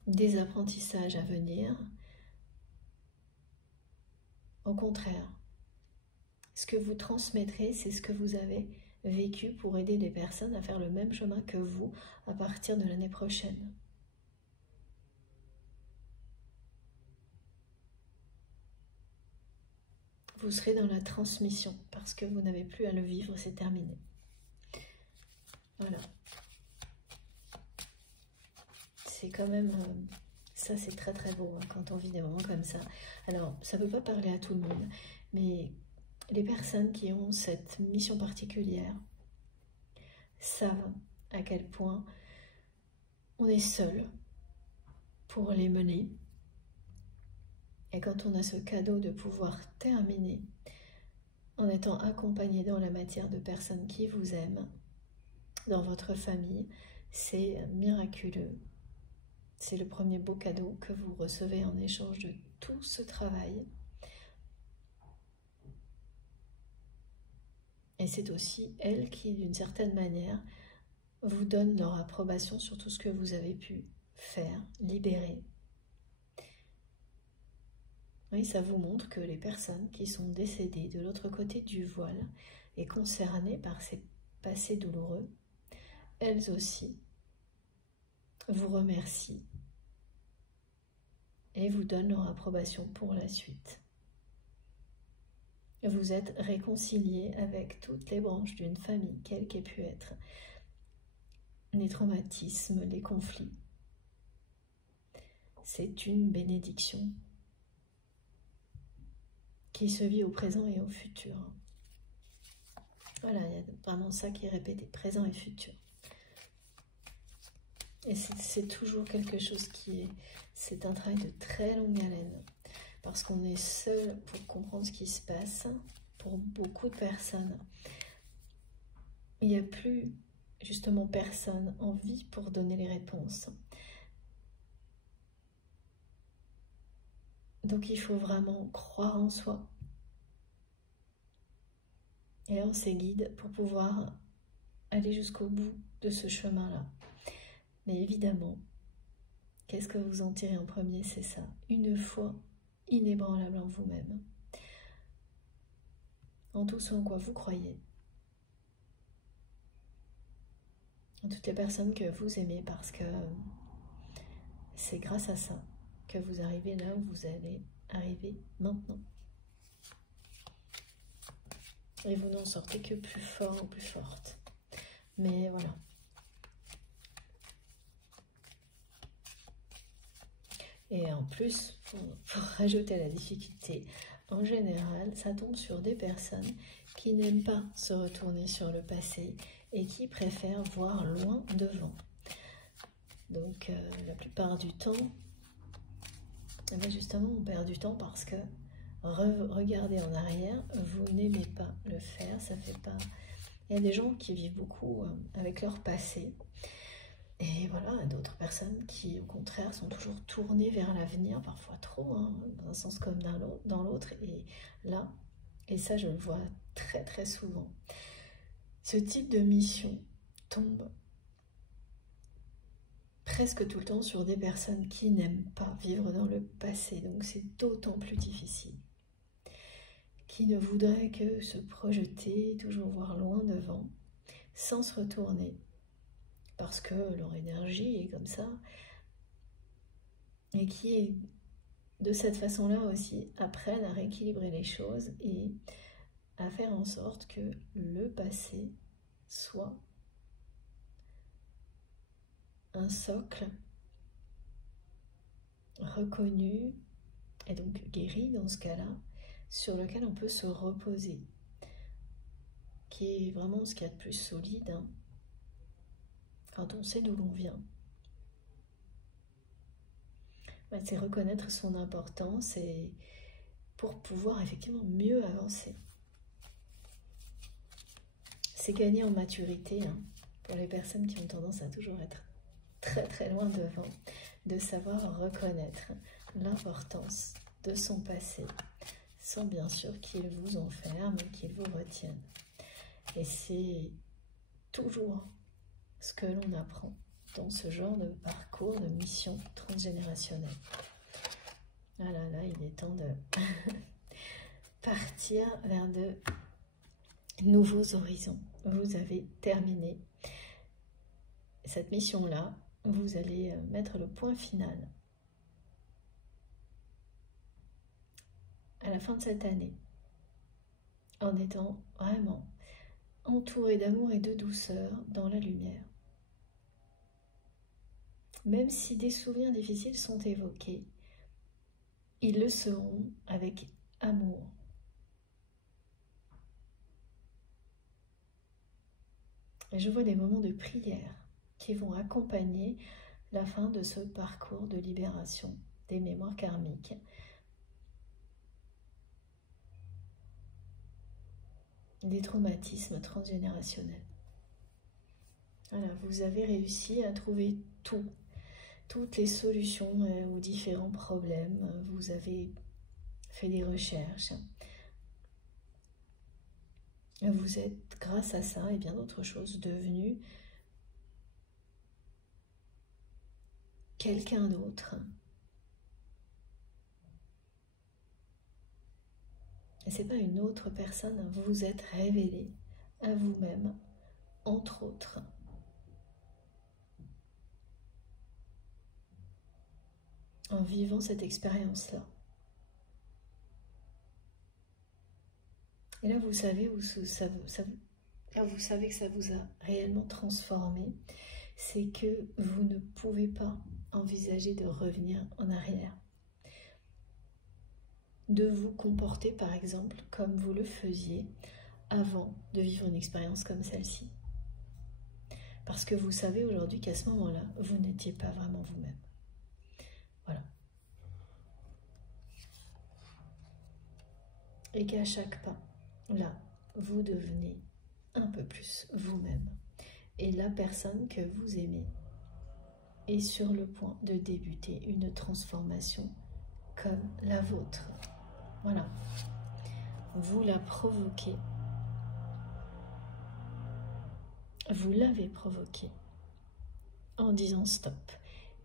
des apprentissages à venir. Au contraire, ce que vous transmettrez, c'est ce que vous avez vécu pour aider les personnes à faire le même chemin que vous à partir de l'année prochaine. Vous serez dans la transmission parce que vous n'avez plus à le vivre, c'est terminé. Voilà. c'est quand même... ça, c'est très très beau hein, quand on vit des moments comme ça. Alors, ça ne peut pas parler à tout le monde, mais les personnes qui ont cette mission particulière savent à quel point on est seul pour les mener. Et quand on a ce cadeau de pouvoir terminer en étant accompagné dans la matière de personnes qui vous aiment, dans votre famille, c'est miraculeux. C'est le premier beau cadeau que vous recevez en échange de tout ce travail. Et c'est aussi elles qui, d'une certaine manière, vous donnent leur approbation sur tout ce que vous avez pu faire, libérer. Oui, ça vous montre que les personnes qui sont décédées de l'autre côté du voile et concernées par ces passés douloureux, elles aussi vous remercient et vous donnent leur approbation pour la suite. Vous êtes réconciliés avec toutes les branches d'une famille, quelle qu'ait pu être, les traumatismes, les conflits. C'est une bénédiction qui se vit au présent et au futur. Voilà, il y a vraiment ça qui est répété, présent et futur. Et c'est toujours quelque chose qui est... C'est un travail de très longue haleine. Parce qu'on est seul pour comprendre ce qui se passe. Pour beaucoup de personnes, il n'y a plus justement personne en vie pour donner les réponses. Donc il faut vraiment croire en soi et en ses guides pour pouvoir aller jusqu'au bout de ce chemin-là. Mais évidemment, qu'est-ce que vous en tirez en premier? C'est ça, une foi inébranlable en vous-même, en tout ce en quoi vous croyez, en toutes les personnes que vous aimez, parce que c'est grâce à ça que vous arrivez là où vous allez arriver maintenant. Et vous n'en sortez que plus fort ou plus forte. Mais voilà. Et en plus, pour rajouter la difficulté, en général, ça tombe sur des personnes qui n'aiment pas se retourner sur le passé et qui préfèrent voir loin devant. Donc, la plupart du temps, justement, on perd du temps parce que regarder en arrière, vous n'aimez pas le faire, ça fait pas... Il y a des gens qui vivent beaucoup avec leur passé. Et voilà, d'autres personnes qui, au contraire, sont toujours tournées vers l'avenir, parfois trop, hein, dans un sens comme dans l'autre. Et là, et ça je le vois très très souvent, ce type de mission tombe presque tout le temps sur des personnes qui n'aiment pas vivre dans le passé. Donc c'est d'autant plus difficile. Qui ne voudraient que se projeter, toujours voir loin devant, sans se retourner. Parce que leur énergie est comme ça, et qui, de cette façon-là aussi, apprennent à rééquilibrer les choses et à faire en sorte que le passé soit un socle reconnu, et donc guéri dans ce cas-là, sur lequel on peut se reposer, qui est vraiment ce qu'il y a de plus solide, hein, quand on sait d'où l'on vient. C'est reconnaître son importance et pour pouvoir effectivement mieux avancer. C'est gagner en maturité, hein, pour les personnes qui ont tendance à toujours être très très loin devant, de savoir reconnaître l'importance de son passé, sans bien sûr qu'il vous enferme, qu'il vous retienne. Et c'est toujours ce que l'on apprend dans ce genre de parcours, de mission transgénérationnelle. Ah là là, il est temps de partir vers de nouveaux horizons. Vous avez terminé cette mission-là. Vous allez mettre le point final à la fin de cette année, en étant vraiment entouré d'amour et de douceur dans la lumière. Même si des souvenirs difficiles sont évoqués, ils le seront avec amour. Et je vois des moments de prière qui vont accompagner la fin de ce parcours de libération des mémoires karmiques. Des traumatismes transgénérationnels. Voilà, vous avez réussi à trouver toutes les solutions aux différents problèmes. Vous avez fait des recherches. Vous êtes, grâce à ça et bien d'autres choses, devenu quelqu'un d'autre. Et c'est pas une autre personne, vous vous êtes révélé à vous-même, entre autres. En vivant cette expérience-là. Et là, vous savez que ça vous a réellement transformé. C'est que vous ne pouvez pas envisager de revenir en arrière. De vous comporter, par exemple, comme vous le faisiez avant de vivre une expérience comme celle-ci. Parce que vous savez aujourd'hui qu'à ce moment-là, vous n'étiez pas vraiment vous-même. Voilà. Et qu'à chaque pas, là, vous devenez un peu plus vous-même. Et la personne que vous aimez est sur le point de débuter une transformation comme la vôtre. Voilà. Vous la provoquez. Vous l'avez provoquée en disant stop.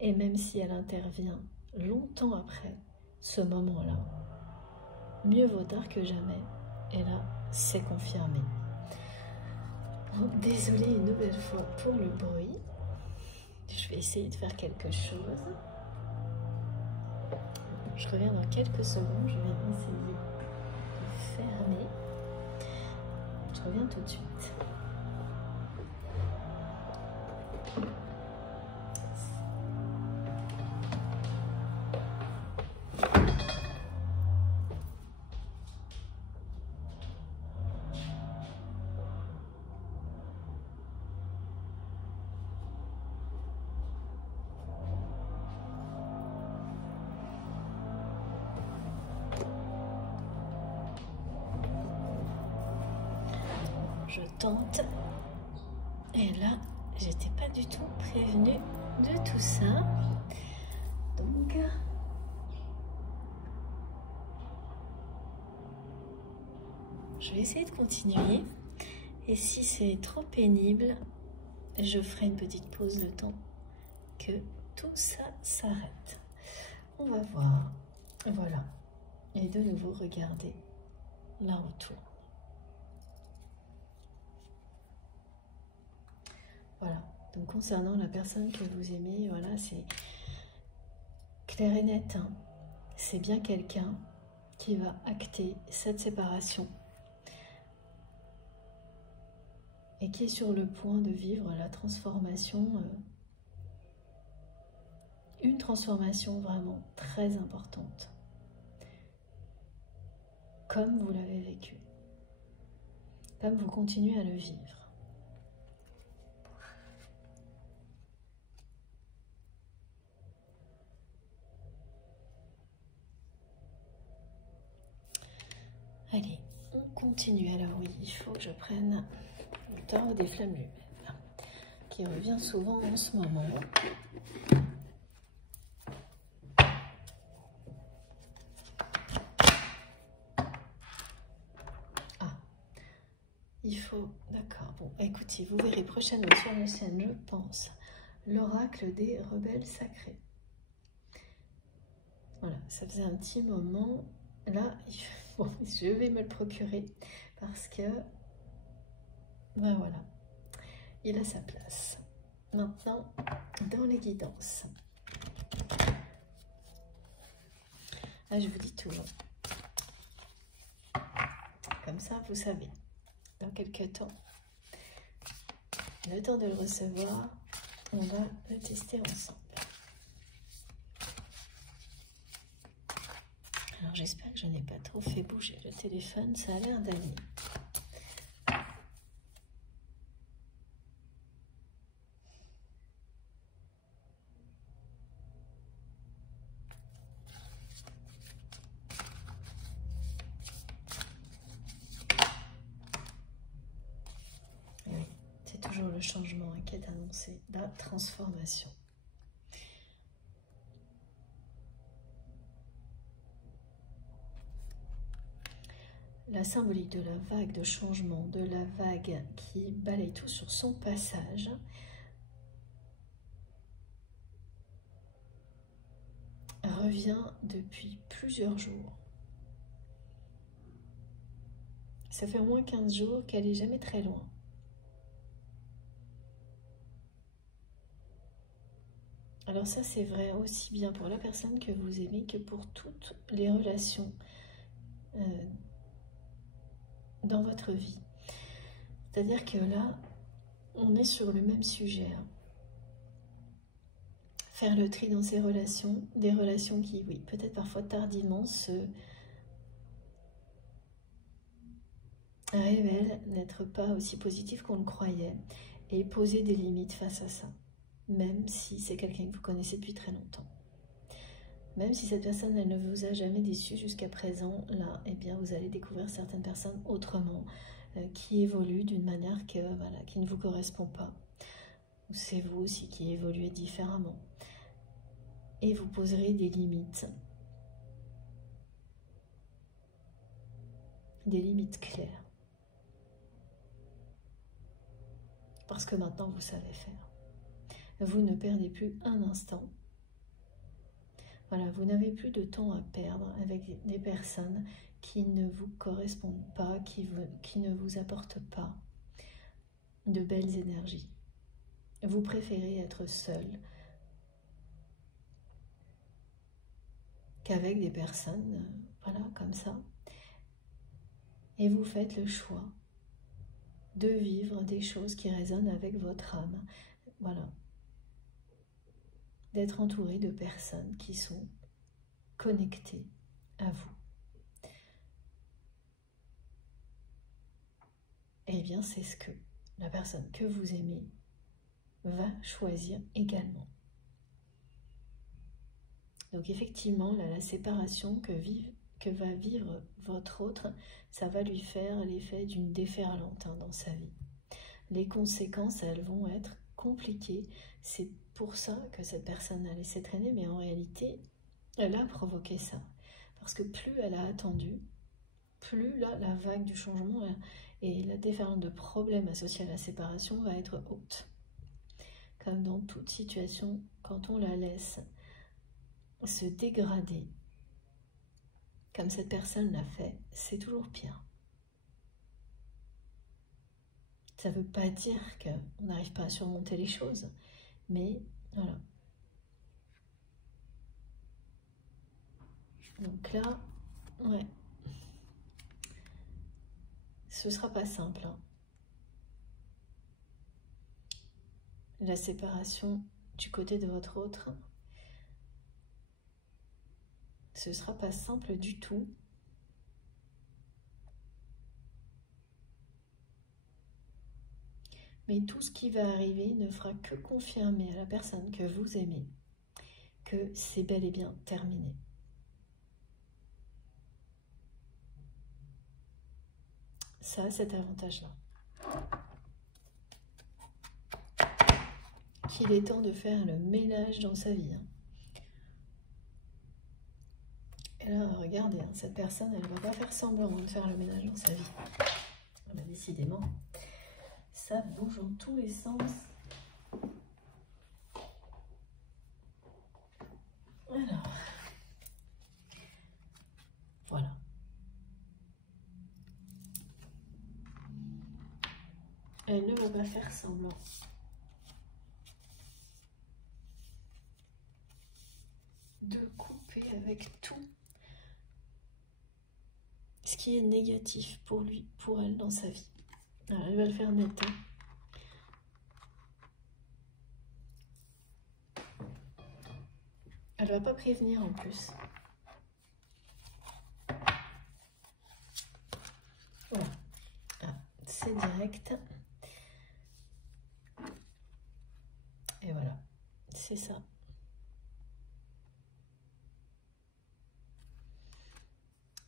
Et même si elle intervient longtemps après ce moment-là, mieux vaut tard que jamais. Et là, c'est confirmé. Oh, désolée une nouvelle fois pour le bruit. Je vais essayer de faire quelque chose. Je reviens dans quelques secondes. Je vais essayer de fermer. Je reviens tout de suite. Je tente. Et là, j'étais pas du tout prévenue de tout ça. Donc, je vais essayer de continuer. Et si c'est trop pénible, je ferai une petite pause le temps que tout ça s'arrête. On va voir. Voilà. Et de nouveau, regardez là autour. Voilà, donc concernant la personne que vous aimez, voilà, c'est clair et net. Hein. C'est bien quelqu'un qui va acter cette séparation et qui est sur le point de vivre la transformation, une transformation vraiment très importante, comme vous l'avez vécu, comme vous continuez à le vivre. Allez, on continue. Alors oui, il faut que je prenne le tarot des flammes jumelles, qui revient souvent en ce moment. Ah, il faut... D'accord, bon, écoutez, vous verrez prochainement sur la chaîne, je pense, l'oracle des rebelles sacrés. Voilà, ça faisait un petit moment. Là, bon, je vais me le procurer parce que, ben voilà, il a sa place. Maintenant, dans les guidances. Ah, je vous dis tout. Comme ça, vous savez, dans quelques temps, le temps de le recevoir, on va le tester ensemble. j'espère que je n'ai pas trop fait bouger le téléphone, ça a l'air d'aller. Oui, c'est toujours le changement qui est annoncé, la transformation. La symbolique de la vague de changement, de la vague qui balaye tout sur son passage, revient depuis plusieurs jours. Ça fait au moins 15 jours qu'elle n'est jamais très loin. Alors ça, c'est vrai aussi bien pour la personne que vous aimez que pour toutes les relations dans votre vie. C'est-à-dire que là, on est sur le même sujet. Faire le tri dans ces relations, des relations qui, oui, peut-être parfois tardivement se révèlent n'être pas aussi positives qu'on le croyait et poser des limites face à ça, même si c'est quelqu'un que vous connaissez depuis très longtemps. Même si cette personne, elle ne vous a jamais déçu jusqu'à présent, là, eh bien, vous allez découvrir certaines personnes autrement, qui évoluent d'une manière voilà, qui ne vous correspond pas. Ou c'est vous aussi qui évoluez différemment. Et vous poserez des limites claires. Parce que maintenant, vous savez faire. Vous ne perdez plus un instant. Voilà, vous n'avez plus de temps à perdre avec des personnes qui ne vous correspondent pas, qui ne vous apportent pas de belles énergies. Vous préférez être seul qu'avec des personnes, voilà, comme ça. Et vous faites le choix de vivre des choses qui résonnent avec votre âme. Voilà. D'être entouré de personnes qui sont connectées à vous. Eh bien, c'est ce que la personne que vous aimez va choisir également. Donc effectivement, là, la séparation que va vivre votre autre, ça va lui faire l'effet d'une déferlante dans sa vie. Les conséquences, elles vont être compliquées. C'est pour ça que cette personne a laissé traîner, mais en réalité, elle a provoqué ça. Parce que plus elle a attendu, plus là, la vague du changement et la déferlante de problèmes associés à la séparation va être haute. Comme dans toute situation, quand on la laisse se dégrader, comme cette personne l'a fait, c'est toujours pire. Ça ne veut pas dire qu'on n'arrive pas à surmonter les choses, mais voilà. Donc là, ouais, ce ne sera pas simple. La séparation du côté de votre autre, ce ne sera pas simple du tout. Mais tout ce qui va arriver ne fera que confirmer à la personne que vous aimez que c'est bel et bien terminé. Ça a cet avantage-là. Qu'il est temps de faire le ménage dans sa vie. Et là, regardez, cette personne, elle ne va pas faire semblant de faire le ménage dans sa vie. Voilà, décidément, ça bouge en tous les sens. Alors, voilà. Elle ne va pas faire semblant. De couper avec tout ce qui est négatif pour lui, pour elle dans sa vie. Alors, elle va le faire net. Elle va pas prévenir en plus. c'est direct. Et voilà, c'est ça.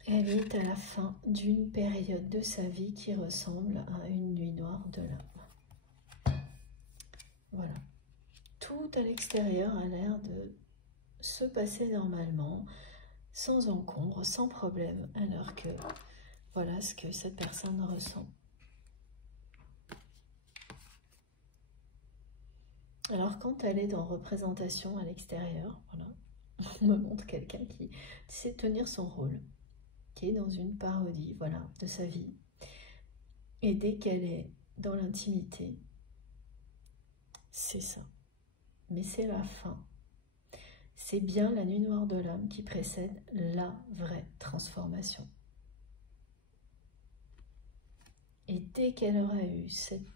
Elle est à la fin d'une période de sa vie qui ressemble à une nuit noire de l'âme. Voilà. Tout à l'extérieur a l'air de se passer normalement, sans encombre, sans problème, alors que voilà ce que cette personne ressent. Alors quand elle est en représentation à l'extérieur, voilà, on me montre quelqu'un qui sait tenir son rôle, qui est dans une parodie, voilà, de sa vie. Et dès qu'elle est dans l'intimité, c'est ça. Mais c'est la fin. C'est bien la nuit noire de l'âme qui précède la vraie transformation. Et dès qu'elle aura eu cette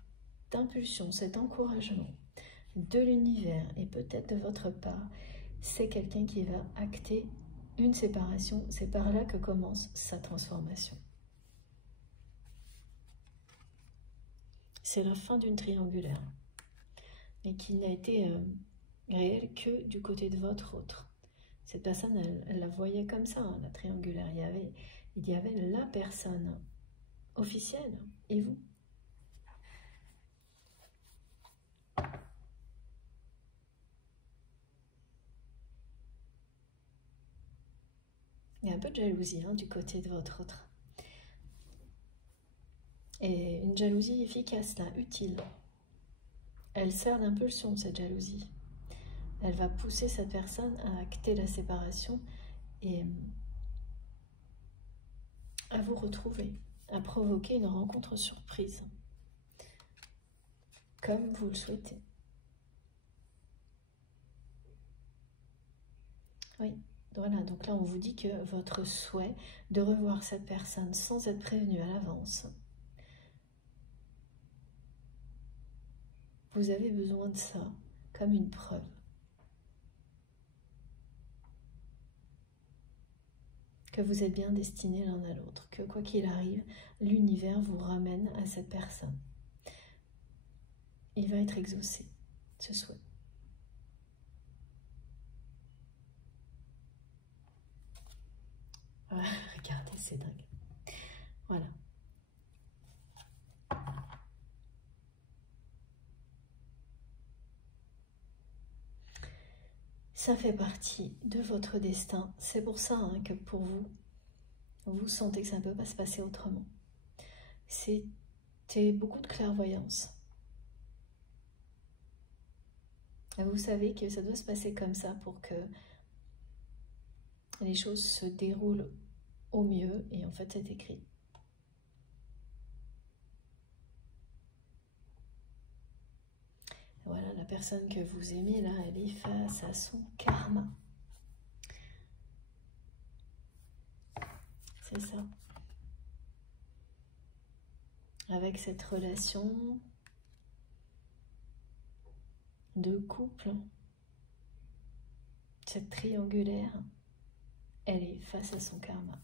impulsion, cet encouragement de l'univers et peut-être de votre part, c'est quelqu'un qui va acter une séparation. C'est par là que commence sa transformation. C'est la fin d'une triangulaire, mais qui n'a été réelle que du côté de votre autre. Cette personne, elle la voyait comme ça, hein, la triangulaire. Il y avait la personne officielle et vous. Il y a un peu de jalousie hein, du côté de votre autre. Et une jalousie efficace, là, utile. Elle sert d'impulsion, cette jalousie. Elle va pousser cette personne à acter la séparation et à vous retrouver, à provoquer une rencontre surprise, comme vous le souhaitez. Oui, voilà, donc là on vous dit que votre souhait de revoir cette personne sans être prévenu à l'avance, vous avez besoin de ça comme une preuve. Que vous êtes bien destinés l'un à l'autre, que quoi qu'il arrive, l'univers vous ramène à cette personne. Il va être exaucé, ce souhait. Ah, regardez, c'est dingue. Voilà. Ça fait partie de votre destin. C'est pour ça hein, que pour vous, vous sentez que ça ne peut pas se passer autrement. C'était beaucoup de clairvoyance. Et vous savez que ça doit se passer comme ça pour que les choses se déroulent au mieux. Et en fait, c'est écrit. Voilà, la personne que vous aimez, là, elle est face à son karma. C'est ça. Avec cette relation de couple, cette triangulaire, elle est face à son karma.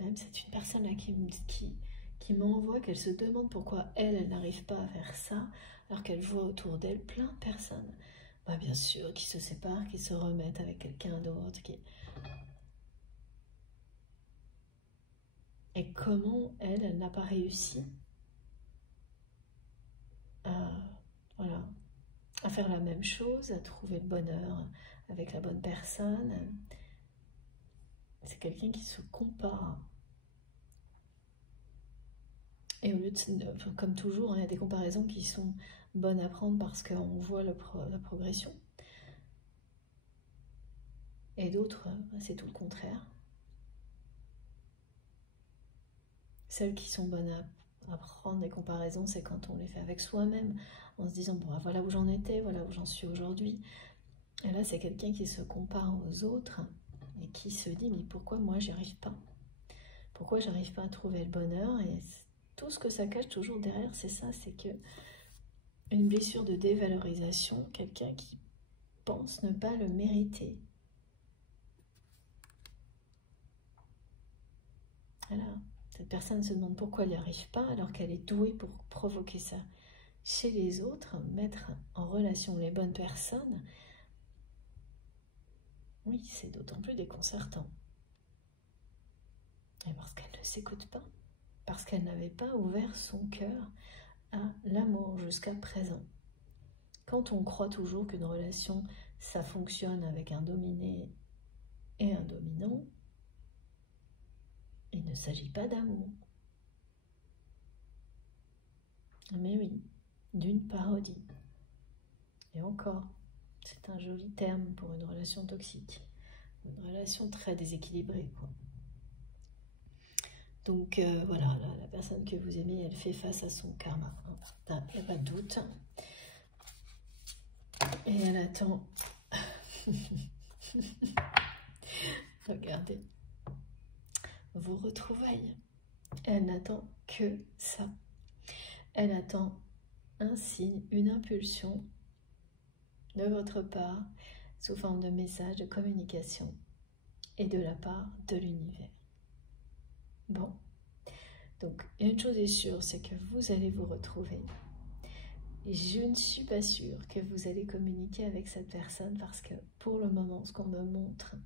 Même c'est une personne là qui m'envoie, qu'elle se demande pourquoi elle n'arrive pas à faire ça, alors qu'elle voit autour d'elle plein de personnes, bah, bien sûr, qui se séparent, qui se remettent avec quelqu'un d'autre. Et comment elle n'a pas réussi voilà, à faire la même chose, à trouver le bonheur avec la bonne personne. C'est quelqu'un qui se compare. Et au lieu de, comme toujours, hein, il y a des comparaisons qui sont bonnes à prendre parce qu'on voit la progression. Et d'autres, c'est tout le contraire. Celles qui sont bonnes à prendre des comparaisons, c'est quand on les fait avec soi-même, en se disant, bon, voilà où j'en étais, voilà où j'en suis aujourd'hui. Et là, c'est quelqu'un qui se compare aux autres et qui se dit, mais pourquoi moi, j'y arrive pas? Pourquoi j'arrive pas à trouver le bonheur? Et tout ce que ça cache toujours derrière, c'est ça, c'est que une blessure de dévalorisation, quelqu'un qui pense ne pas le mériter. Voilà. Cette personne se demande pourquoi elle n'y arrive pas alors qu'elle est douée pour provoquer ça chez les autres, mettre en relation les bonnes personnes. Oui, c'est d'autant plus déconcertant. Et parce qu'elle ne s'écoute pas, parce qu'elle n'avait pas ouvert son cœur à l'amour jusqu'à présent. Quand on croit toujours qu'une relation, ça fonctionne avec un dominé et un dominant, il ne s'agit pas d'amour. Mais oui, d'une parodie. Et encore, c'est un joli terme pour une relation toxique. Une relation très déséquilibrée, quoi. Donc voilà, la personne que vous aimez, elle fait face à son karma. Il n'y a pas de doute. Et elle attend. Regardez. Vos retrouvailles. Elle n'attend que ça. Elle attend un signe, une impulsion de votre part sous forme de message, de communication et de la part de l'univers. Bon, donc une chose est sûre, c'est que vous allez vous retrouver. Je ne suis pas sûre que vous allez communiquer avec cette personne parce que pour le moment, ce qu'on me montre,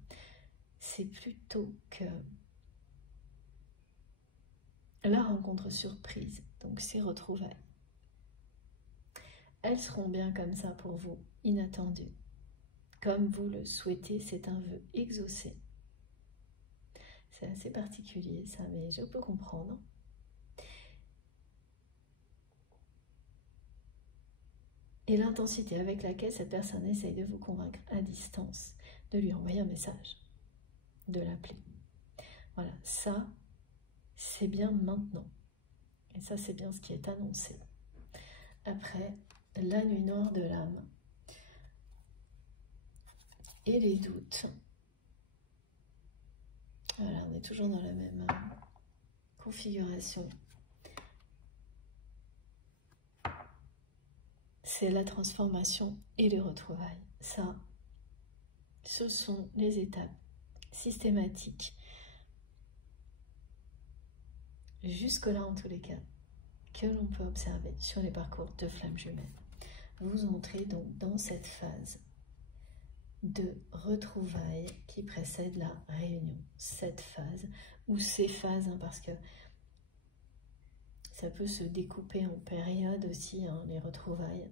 c'est plutôt que la rencontre surprise, donc ces retrouvailles. Elles seront bien comme ça pour vous, inattendues. Comme vous le souhaitez, c'est un vœu exaucé. C'est assez particulier ça, mais je peux comprendre. Et l'intensité avec laquelle cette personne essaye de vous convaincre à distance, de lui envoyer un message, de l'appeler. Voilà, ça, c'est bien maintenant. Et ça, c'est bien ce qui est annoncé. Après, la nuit noire de l'âme et les doutes. Voilà, on est toujours dans la même configuration. C'est la transformation et les retrouvailles. Ça, ce sont les étapes systématiques. Jusque-là, en tous les cas, que l'on peut observer sur les parcours de flammes jumelles. Vous entrez donc dans cette phase de retrouvailles qui précède la réunion. Cette phase, ou ces phases, parce que ça peut se découper en périodes aussi, les retrouvailles.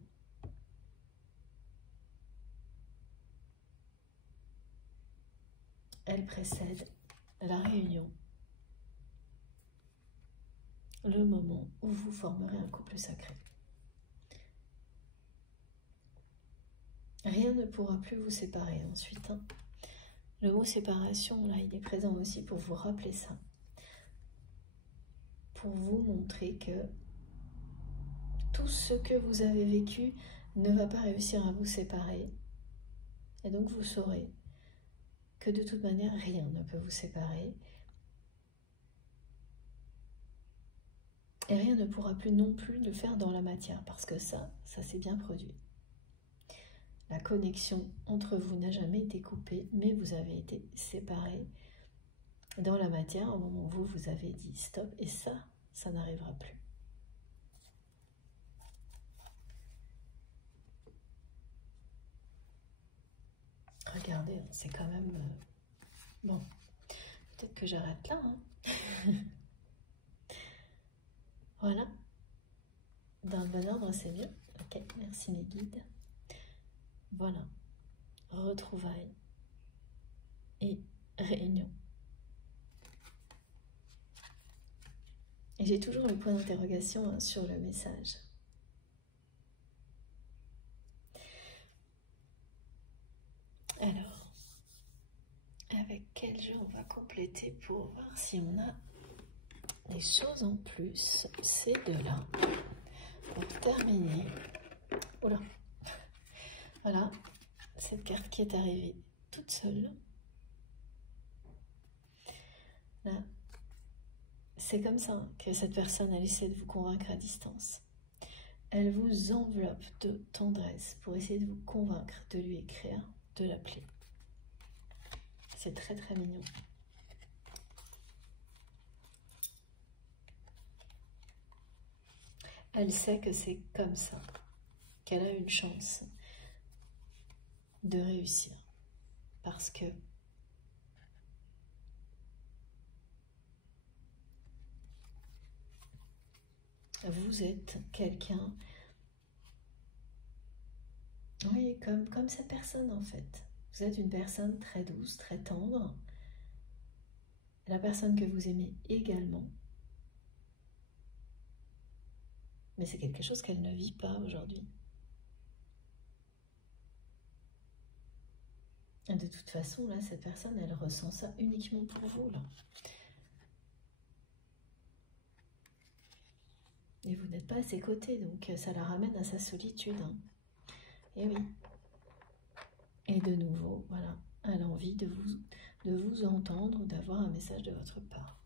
Elle précède la réunion, le moment où vous formerez un couple sacré. Rien ne pourra plus vous séparer ensuite. Le mot séparation, là, il est présent aussi pour vous rappeler ça. Pour vous montrer que tout ce que vous avez vécu ne va pas réussir à vous séparer. Et donc vous saurez que de toute manière, rien ne peut vous séparer. Et rien ne pourra plus non plus le faire dans la matière, parce que ça s'est bien produit. La connexion entre vous n'a jamais été coupée, mais vous avez été séparés dans la matière au moment où vous avez dit stop, et ça n'arrivera plus. Regardez, c'est quand même... Bon, peut-être que j'arrête là. Voilà. Dans le bon ordre, c'est mieux. Ok, merci mes guides. Voilà. Retrouvailles et réunion. Et j'ai toujours le point d'interrogation sur le message. Alors, avec quel jeu on va compléter pour voir si on a des choses en plus? C'est de là. Pour terminer. Oula. Voilà, cette carte qui est arrivée toute seule. Là. C'est comme ça que cette personne, elle essaie de vous convaincre à distance. Elle vous enveloppe de tendresse pour essayer de vous convaincre de lui écrire, de l'appeler. C'est très très mignon. Elle sait que c'est comme ça, qu'elle a une chance de réussir. Parce que vous êtes quelqu'un, oui, comme cette personne en fait. Vous êtes une personne très douce, très tendre. La personne que vous aimez également. Mais c'est quelque chose qu'elle ne vit pas aujourd'hui. Et de toute façon, là, cette personne, elle ressent ça uniquement pour vous, là. Et vous n'êtes pas à ses côtés, donc ça la ramène à sa solitude. Hein. Et oui. Et de nouveau, voilà, elle a envie de vous entendre, d'avoir un message de votre part.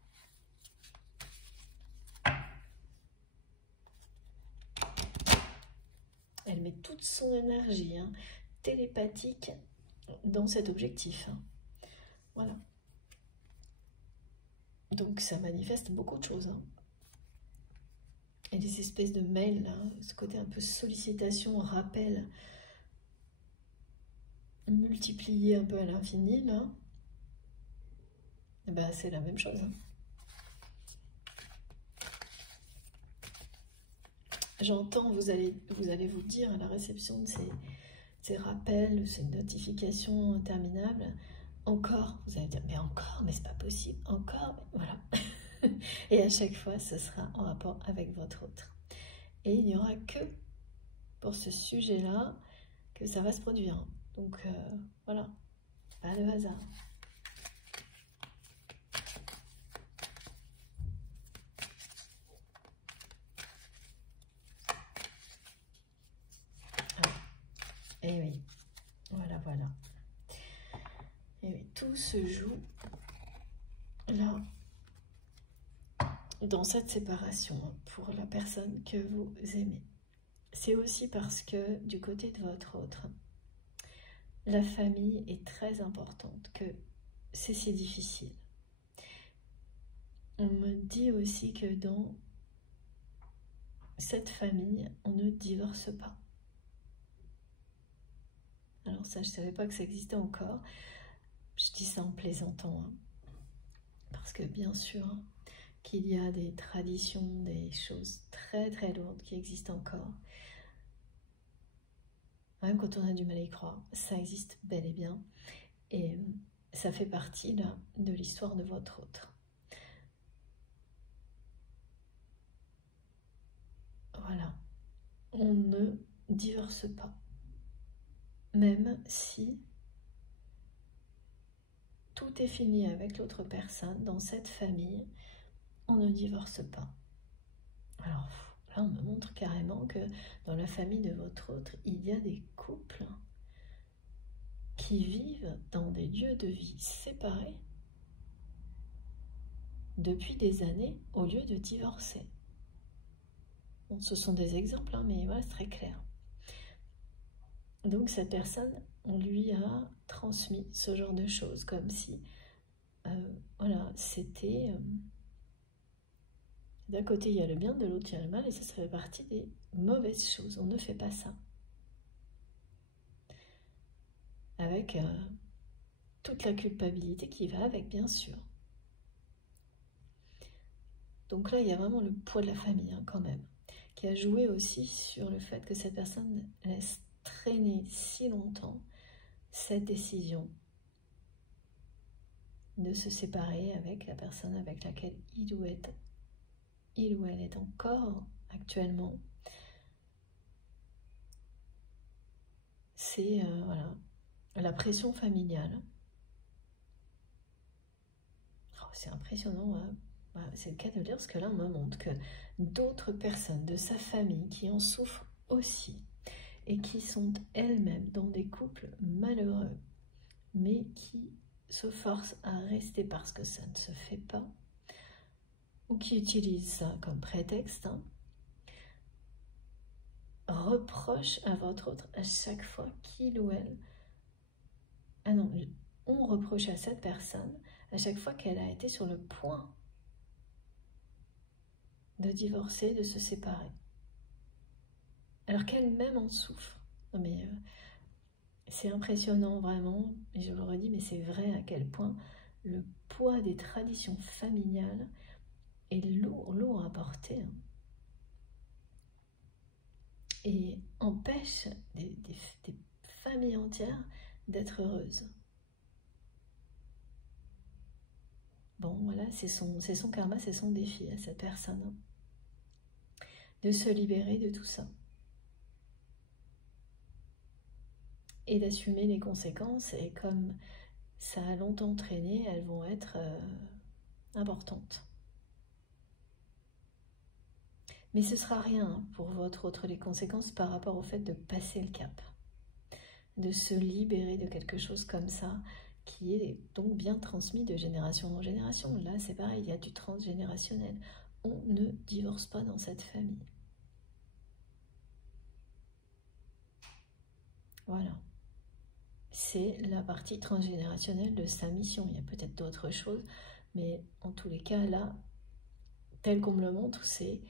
Elle met toute son énergie télépathique dans cet objectif. Hein. Voilà. Donc ça manifeste beaucoup de choses. Hein. Et des espèces de mails, là, ce côté un peu sollicitation, rappel, multiplié un peu à l'infini, là, et ben, c'est la même chose. Hein. J'entends, vous allez vous dire à la réception de ces rappels, ces notifications interminables, encore, vous allez dire, mais encore, mais c'est pas possible, encore, voilà. Et à chaque fois, ce sera en rapport avec votre autre. Et il n'y aura que pour ce sujet-là que ça va se produire. Donc, voilà, pas de hasard. Et oui, voilà, voilà. Et oui, tout se joue là, dans cette séparation pour la personne que vous aimez. C'est aussi parce que du côté de votre autre, la famille est très importante, que c'est si difficile. On me dit aussi que dans cette famille, on ne divorce pas. Alors ça, je ne savais pas que ça existait encore. Je dis ça en plaisantant, hein. Parce que bien sûr qu'il y a des traditions, des choses très très lourdes qui existent encore. Même quand on a du mal à y croire, ça existe bel et bien. Et ça fait partie là, de l'histoire de votre autre. Voilà. On ne divorce pas. Même si tout est fini avec l'autre personne, dans cette famille, on ne divorce pas. Alors là, on me montre carrément que dans la famille de votre autre, il y a des couples qui vivent dans des lieux de vie séparés depuis des années au lieu de divorcer. Bon, ce sont des exemples, hein, mais voilà, c'est très clair. Donc cette personne, on lui a transmis ce genre de choses, comme si, voilà, c'était... d'un côté il y a le bien, de l'autre il y a le mal, et ça fait partie des mauvaises choses. On ne fait pas ça. Avec toute la culpabilité qui va avec, bien sûr. Donc là, il y a vraiment le poids de la famille, hein, quand même, qui a joué aussi sur le fait que cette personne laisse traîner si longtemps cette décision de se séparer avec la personne avec laquelle il ou elle est encore actuellement. C'est voilà, la pression familiale. Oh, c'est impressionnant, hein. C'est le cas de le dire, parce que là on me montre que d'autres personnes de sa famille qui en souffrent aussi et qui sont elles-mêmes dans des couples malheureux, mais qui se forcent à rester parce que ça ne se fait pas, ou qui utilisent ça comme prétexte, hein, reprochent à votre autre à chaque fois qu'il ou elle... Ah non, on reproche à cette personne à chaque fois qu'elle a été sur le point de divorcer, de se séparer. alors qu'elle-même en souffre. Non mais c'est impressionnant vraiment, et je le redis, mais c'est vrai à quel point le poids des traditions familiales est lourd à porter, hein, et empêche des familles entières d'être heureuses. Bon, voilà, c'est son karma, c'est son défi à cette personne, hein, de se libérer de tout ça. Et d'assumer les conséquences, et comme ça a longtemps traîné, elles vont être importantes. Mais ce sera rien pour votre autre, les conséquences par rapport au fait de passer le cap, de se libérer de quelque chose comme ça, qui est donc bien transmis de génération en génération. Là, c'est pareil, il y a du transgénérationnel. On ne divorce pas dans cette famille. Voilà. C'est la partie transgénérationnelle de sa mission. Il y a peut-être d'autres choses, mais en tous les cas, là, tel qu'on me le montre, c'est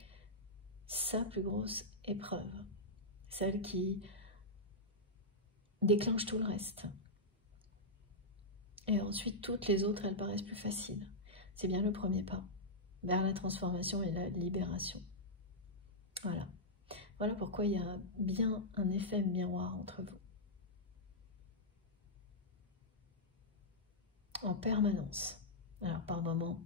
sa plus grosse épreuve. Celle qui déclenche tout le reste. Et ensuite, toutes les autres, elles paraissent plus faciles. C'est bien le premier pas vers la transformation et la libération. Voilà. Voilà pourquoi il y a bien un effet miroir entre vous. En permanence. Alors, par moment,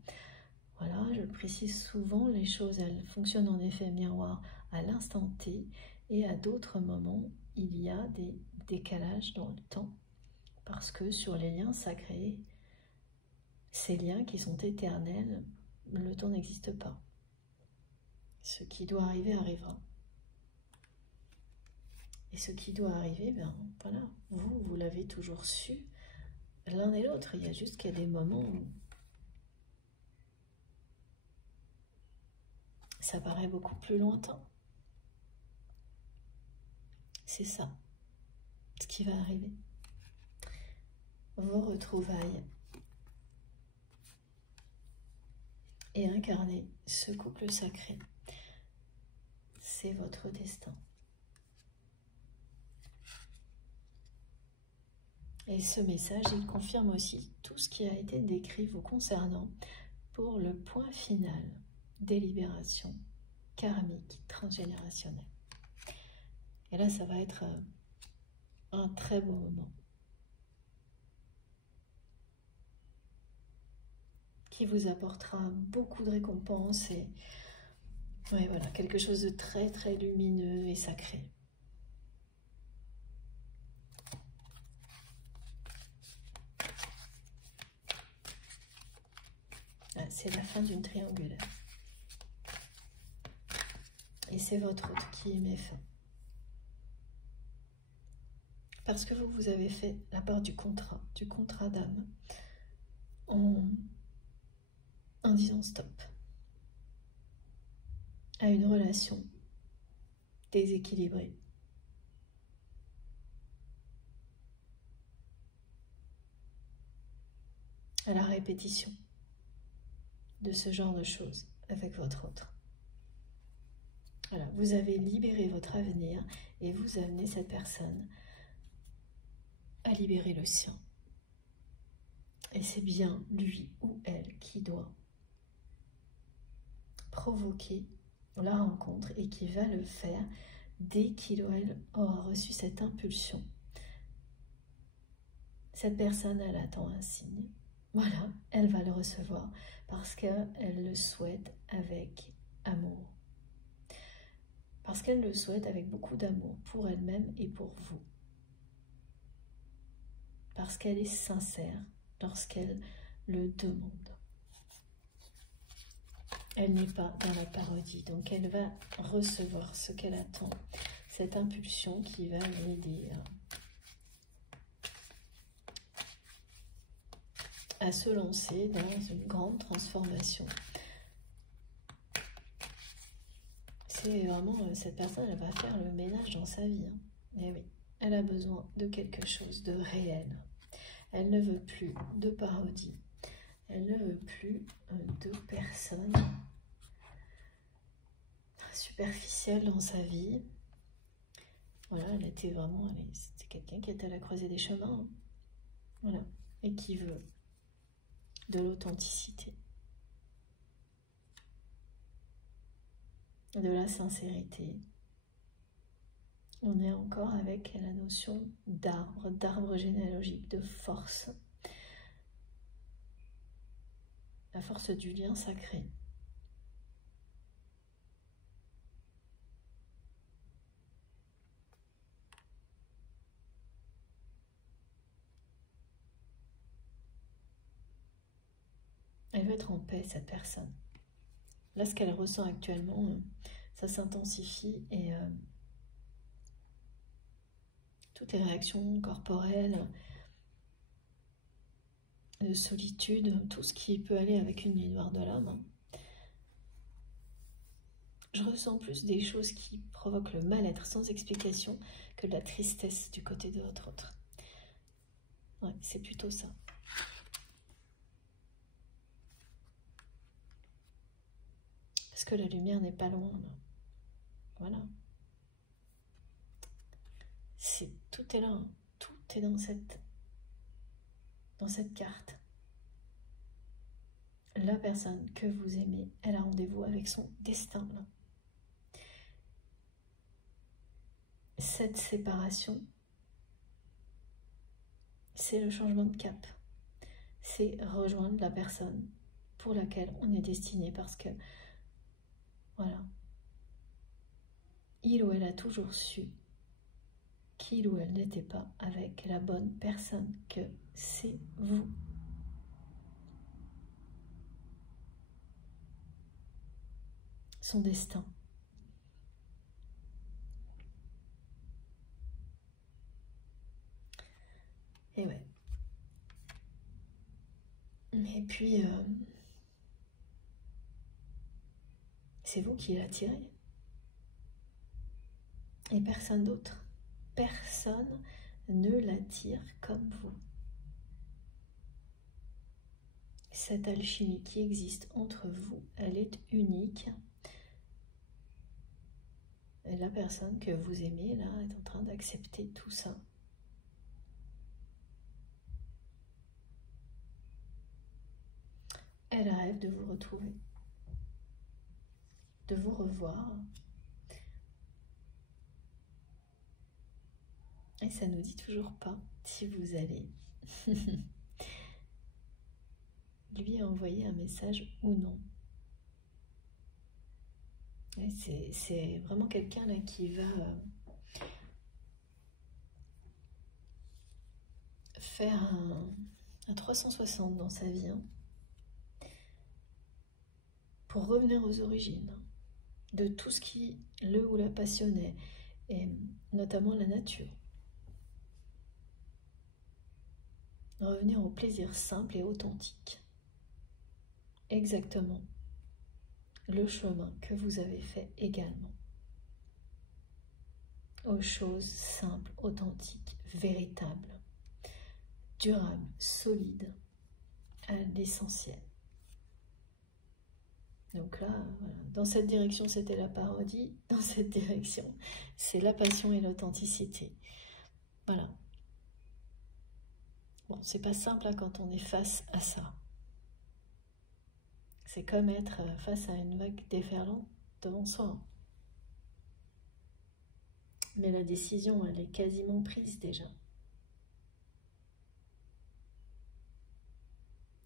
voilà, je le précise souvent, les choses, elles fonctionnent en effet miroir à l'instant T, et à d'autres moments, il y a des décalages dans le temps, parce que sur les liens sacrés, ces liens qui sont éternels, le temps n'existe pas. Ce qui doit arriver arrivera. Et ce qui doit arriver, ben voilà, vous l'avez toujours su, l'un et l'autre. Il y a juste qu'il y a des moments où ça paraît beaucoup plus lointain. C'est ça, ce qui va arriver. Vos retrouvailles et incarner ce couple sacré, c'est votre destin. Et ce message, il confirme aussi tout ce qui a été décrit vous concernant pour le point final des libérations karmiques transgénérationnelles. Et là, ça va être un très beau moment qui vous apportera beaucoup de récompenses et ouais, voilà, quelque chose de très très lumineux et sacré. Ah, c'est la fin d'une triangulaire. Et c'est votre hôte qui y met fin. Parce que vous avez fait la part du contrat d'âme, en disant stop à une relation déséquilibrée. À la répétition de ce genre de choses avec votre autre. Voilà, vous avez libéré votre avenir et vous amenez cette personne à libérer le sien. Et c'est bien lui ou elle qui doit provoquer la rencontre et qui va le faire dès qu'il ou elle aura reçu cette impulsion. Cette personne, elle attend un signe. Voilà, elle va le recevoir parce qu'elle le souhaite avec amour. Parce qu'elle le souhaite avec beaucoup d'amour pour elle-même et pour vous. Parce qu'elle est sincère lorsqu'elle le demande. Elle n'est pas dans la parodie, donc elle va recevoir ce qu'elle attend, cette impulsion qui va l'aider à se lancer dans une grande transformation. C'est vraiment, cette personne, elle va faire le ménage dans sa vie. Et oui, elle a besoin de quelque chose de réel. Elle ne veut plus de parodie. Elle ne veut plus de personnes superficielles dans sa vie. Voilà, elle était vraiment, c'était quelqu'un qui était à la croisée des chemins, hein. Voilà, et qui veut de l'authenticité, de la sincérité. On est encore avec la notion d'arbre généalogique, de force, la force du lien sacré. Elle veut être en paix, cette personne. Là, ce qu'elle ressent actuellement, ça s'intensifie et toutes les réactions corporelles, de solitude, tout ce qui peut aller avec une nuit noire de l'âme. Je ressens plus des choses qui provoquent le mal-être sans explication que de la tristesse du côté de votre autre. Ouais, c'est plutôt ça. Parce que la lumière n'est pas loin, là. Voilà. Tout est là, hein. Tout est dans cette carte. La personne que vous aimez, elle a rendez-vous avec son destin, là. Cette séparation, c'est le changement de cap. C'est rejoindre la personne pour laquelle on est destiné parce que, voilà, il ou elle a toujours su qu'il ou elle n'était pas avec la bonne personne, que c'est vous. Son destin. Et ouais. Et puis, c'est vous qui l'attirez. Et personne d'autre. Personne ne l'attire comme vous. Cette alchimie qui existe entre vous, elle est unique. Et la personne que vous aimez, là, est en train d'accepter tout ça. Elle rêve de vous retrouver, de vous revoir. Et ça ne nous dit toujours pas si vous allez lui envoyer un message ou non. C'est vraiment quelqu'un là qui va faire un 360 dans sa vie, hein, pour revenir aux origines de tout ce qui le ou la passionnait, et notamment la nature. Revenir au plaisir simple et authentique. Exactement le chemin que vous avez fait également. Aux choses simples, authentiques, véritables, durables, solides, à l'essentiel. Donc là, voilà. Dans cette direction, c'était la parodie. Dans cette direction, c'est la passion et l'authenticité. Voilà. Bon, c'est pas simple hein, quand on est face à ça. C'est comme être face à une vague déferlante devant soi. Mais la décision, elle est quasiment prise déjà.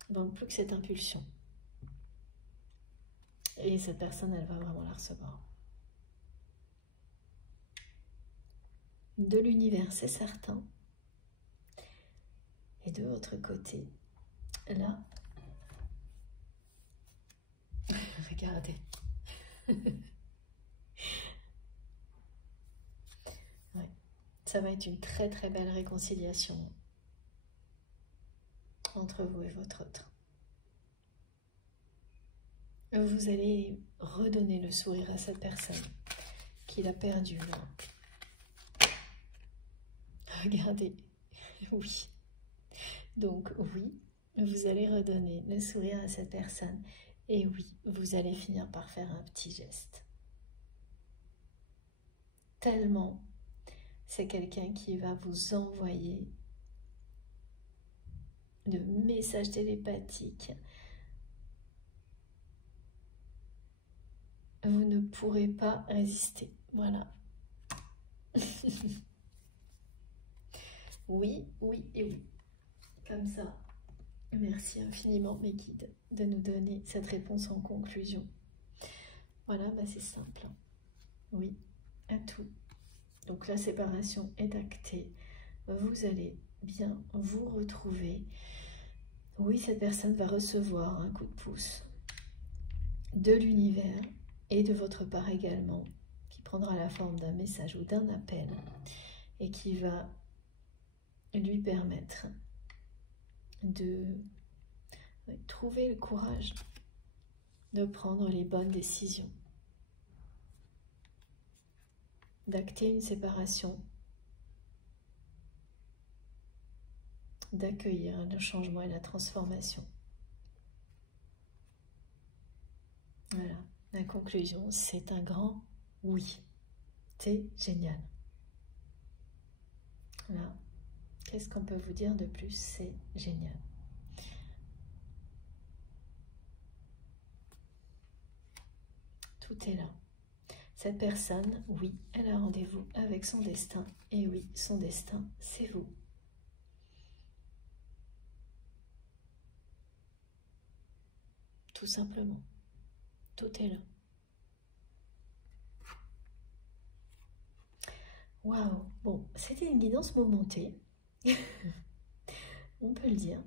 Donc plus que cette impulsion. Et cette personne, elle va vraiment la recevoir. De l'univers, c'est certain. Et de l'autre côté, là, regardez. Ouais. Ça va être une très très belle réconciliation entre vous et votre autre. Vous allez redonner le sourire à cette personne qui l'a perdu là. Regardez, oui. Donc oui, vous allez redonner le sourire à cette personne. Et oui, vous allez finir par faire un petit geste. Tellement C'est quelqu'un qui va vous envoyer de messages télépathiques. Vous ne pourrez pas résister. Voilà. Oui, oui et oui. Comme ça. Merci infiniment mes guides de nous donner cette réponse en conclusion. Voilà, bah c'est simple. Oui, à tout. Donc la séparation est actée. Vous allez bien vous retrouver. Oui, cette personne va recevoir un coup de pouce de l'univers et de votre part également, qui prendra la forme d'un message ou d'un appel et qui va lui permettre de trouver le courage de prendre les bonnes décisions, d'acter une séparation, d'accueillir le changement et la transformation. Voilà, la conclusion, c'est un grand oui. C'est génial. Voilà. Qu'est-ce qu'on peut vous dire de plus? C'est génial. Tout est là. Cette personne, oui, elle a rendez-vous avec son destin. Et oui, son destin, c'est vous. Tout simplement. Tout est là. Waouh! Bon, c'était une guidance mouvementée. On peut le dire.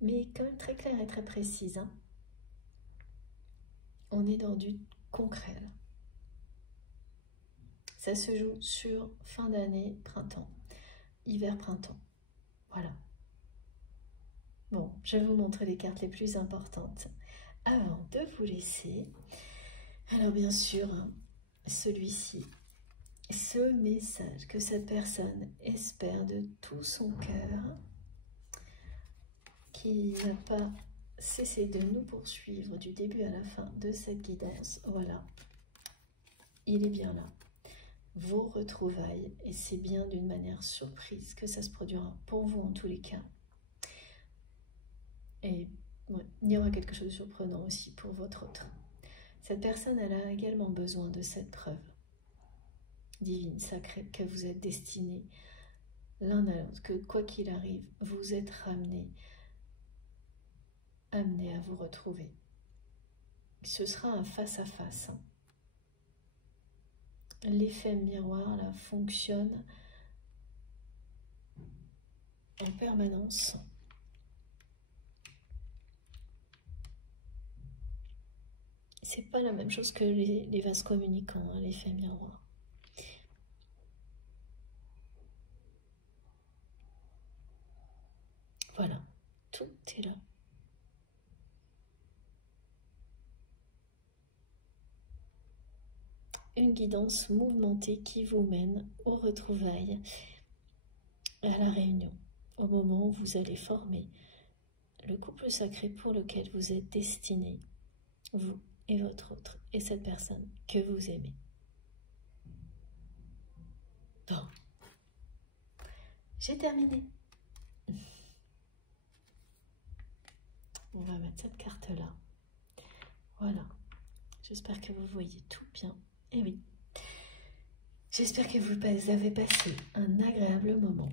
Mais quand même très claire et très précise. Hein. On est dans du concret là. Ça se joue sur fin d'année, printemps, hiver-printemps. Voilà. Bon, je vais vous montrer les cartes les plus importantes avant de vous laisser. Alors bien sûr, celui-ci, ce message que cette personne espère de tout son cœur, qui n'a pas cessé de nous poursuivre du début à la fin de cette guidance. Voilà, il est bien là. Vos retrouvailles, et c'est bien d'une manière surprise que ça se produira pour vous en tous les cas. Et ouais, il y aura quelque chose de surprenant aussi pour votre autre. Cette personne, elle a également besoin de cette preuve divine, sacrée, que vous êtes destinés l'un à l'autre, que quoi qu'il arrive, vous êtes amenés à vous retrouver. Ce sera un face-à-face. Hein. L'effet miroir, là, fonctionne en permanence. C'est pas la même chose que les vases communicants, hein, l'effet miroir. Voilà, tout est là. Une guidance mouvementée qui vous mène aux retrouvailles, à la réunion, au moment où vous allez former le couple sacré pour lequel vous êtes destinés, vous et votre autre, et cette personne que vous aimez. Bon, j'ai terminé. On va mettre cette carte-là. Voilà. J'espère que vous voyez tout bien. Et oui. J'espère que vous avez passé un agréable moment.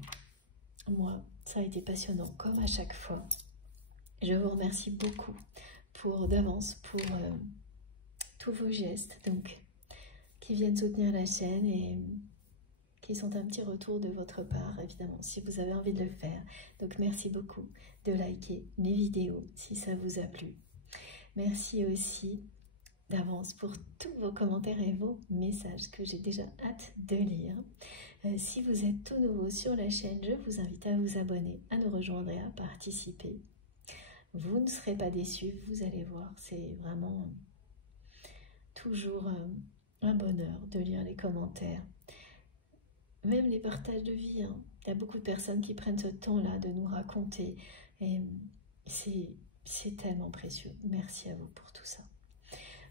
Moi, ça a été passionnant, comme à chaque fois. Je vous remercie beaucoup d'avance pour tous vos gestes donc, qui viennent soutenir la chaîne et qui sont un petit retour de votre part, évidemment, si vous avez envie de le faire. Donc, merci beaucoup de liker les vidéos si ça vous a plu. Merci aussi d'avance pour tous vos commentaires et vos messages que j'ai déjà hâte de lire. Si vous êtes tout nouveau sur la chaîne, je vous invite à vous abonner, à nous rejoindre et à participer. Vous ne serez pas déçus, vous allez voir, c'est vraiment toujours un bonheur de lire les commentaires. Même les partages de vie, hein. Il y a beaucoup de personnes qui prennent ce temps-là de nous raconter et c'est tellement précieux. Merci à vous pour tout ça.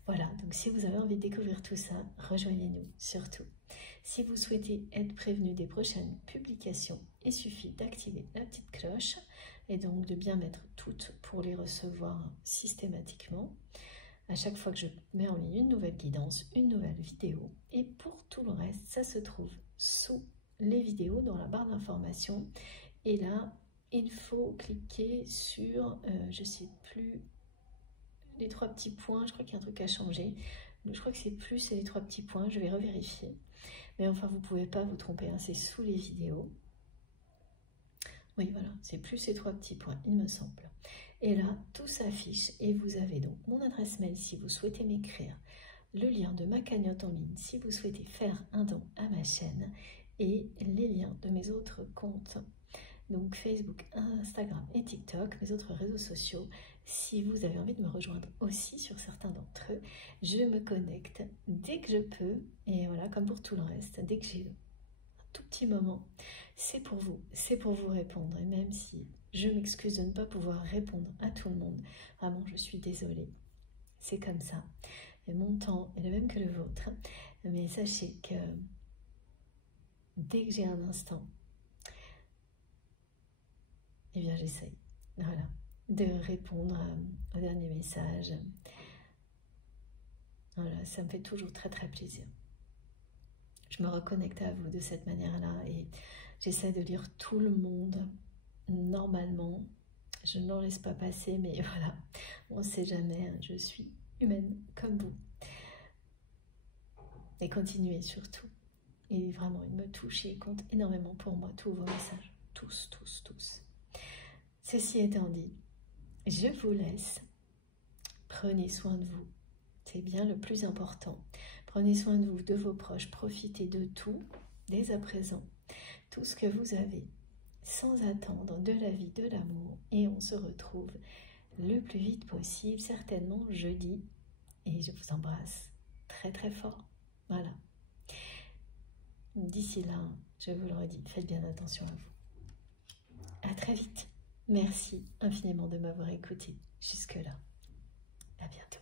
Voilà, donc si vous avez envie de découvrir tout ça, rejoignez-nous surtout. Si vous souhaitez être prévenu des prochaines publications, il suffit d'activer la petite cloche et donc de bien mettre toutes pour les recevoir systématiquement. À chaque fois que je mets en ligne une nouvelle guidance, une nouvelle vidéo. Et pour tout le reste, ça se trouve sous les vidéos dans la barre d'information. Et là, il faut cliquer sur, je ne sais plus, les 3 petits points. Je crois qu'il y a un truc à changer. Je crois que c'est plus, c'est les 3 petits points. Je vais revérifier. Mais enfin, vous ne pouvez pas vous tromper, hein, c'est sous les vidéos. Oui, voilà, c'est plus ces 3 petits points, il me semble. Et là, tout s'affiche et vous avez donc mon adresse mail si vous souhaitez m'écrire, le lien de ma cagnotte en ligne si vous souhaitez faire un don à ma chaîne et les liens de mes autres comptes, donc Facebook, Instagram et TikTok, mes autres réseaux sociaux. Si vous avez envie de me rejoindre aussi sur certains d'entre eux, je me connecte dès que je peux et voilà, comme pour tout le reste, dès que j'ai un tout petit moment, c'est pour vous répondre. Et même si je m'excuse de ne pas pouvoir répondre à tout le monde, vraiment je suis désolée, c'est comme ça. Et mon temps est le même que le vôtre, mais sachez que dès que j'ai un instant, eh bien j'essaye, voilà, de répondre au dernier message. Voilà, ça me fait toujours très très plaisir. Je me reconnecte à vous de cette manière-là et j'essaie de lire tout le monde normalement. Je n'en laisse pas passer, mais voilà, on ne sait jamais, hein, je suis humaine comme vous. Et continuez surtout. Et vraiment, il me touche et il compte énormément pour moi, tous vos messages. Tous, tous, tous. Ceci étant dit, je vous laisse. Prenez soin de vous. C'est bien le plus important. Prenez soin de vous, de vos proches. Profitez de tout, dès à présent. Tout ce que vous avez, sans attendre, de la vie, de l'amour. Et on se retrouve le plus vite possible, certainement jeudi. Et je vous embrasse très très fort. Voilà. D'ici là, je vous le redis, faites bien attention à vous. À très vite. Merci infiniment de m'avoir écouté jusque-là. À bientôt.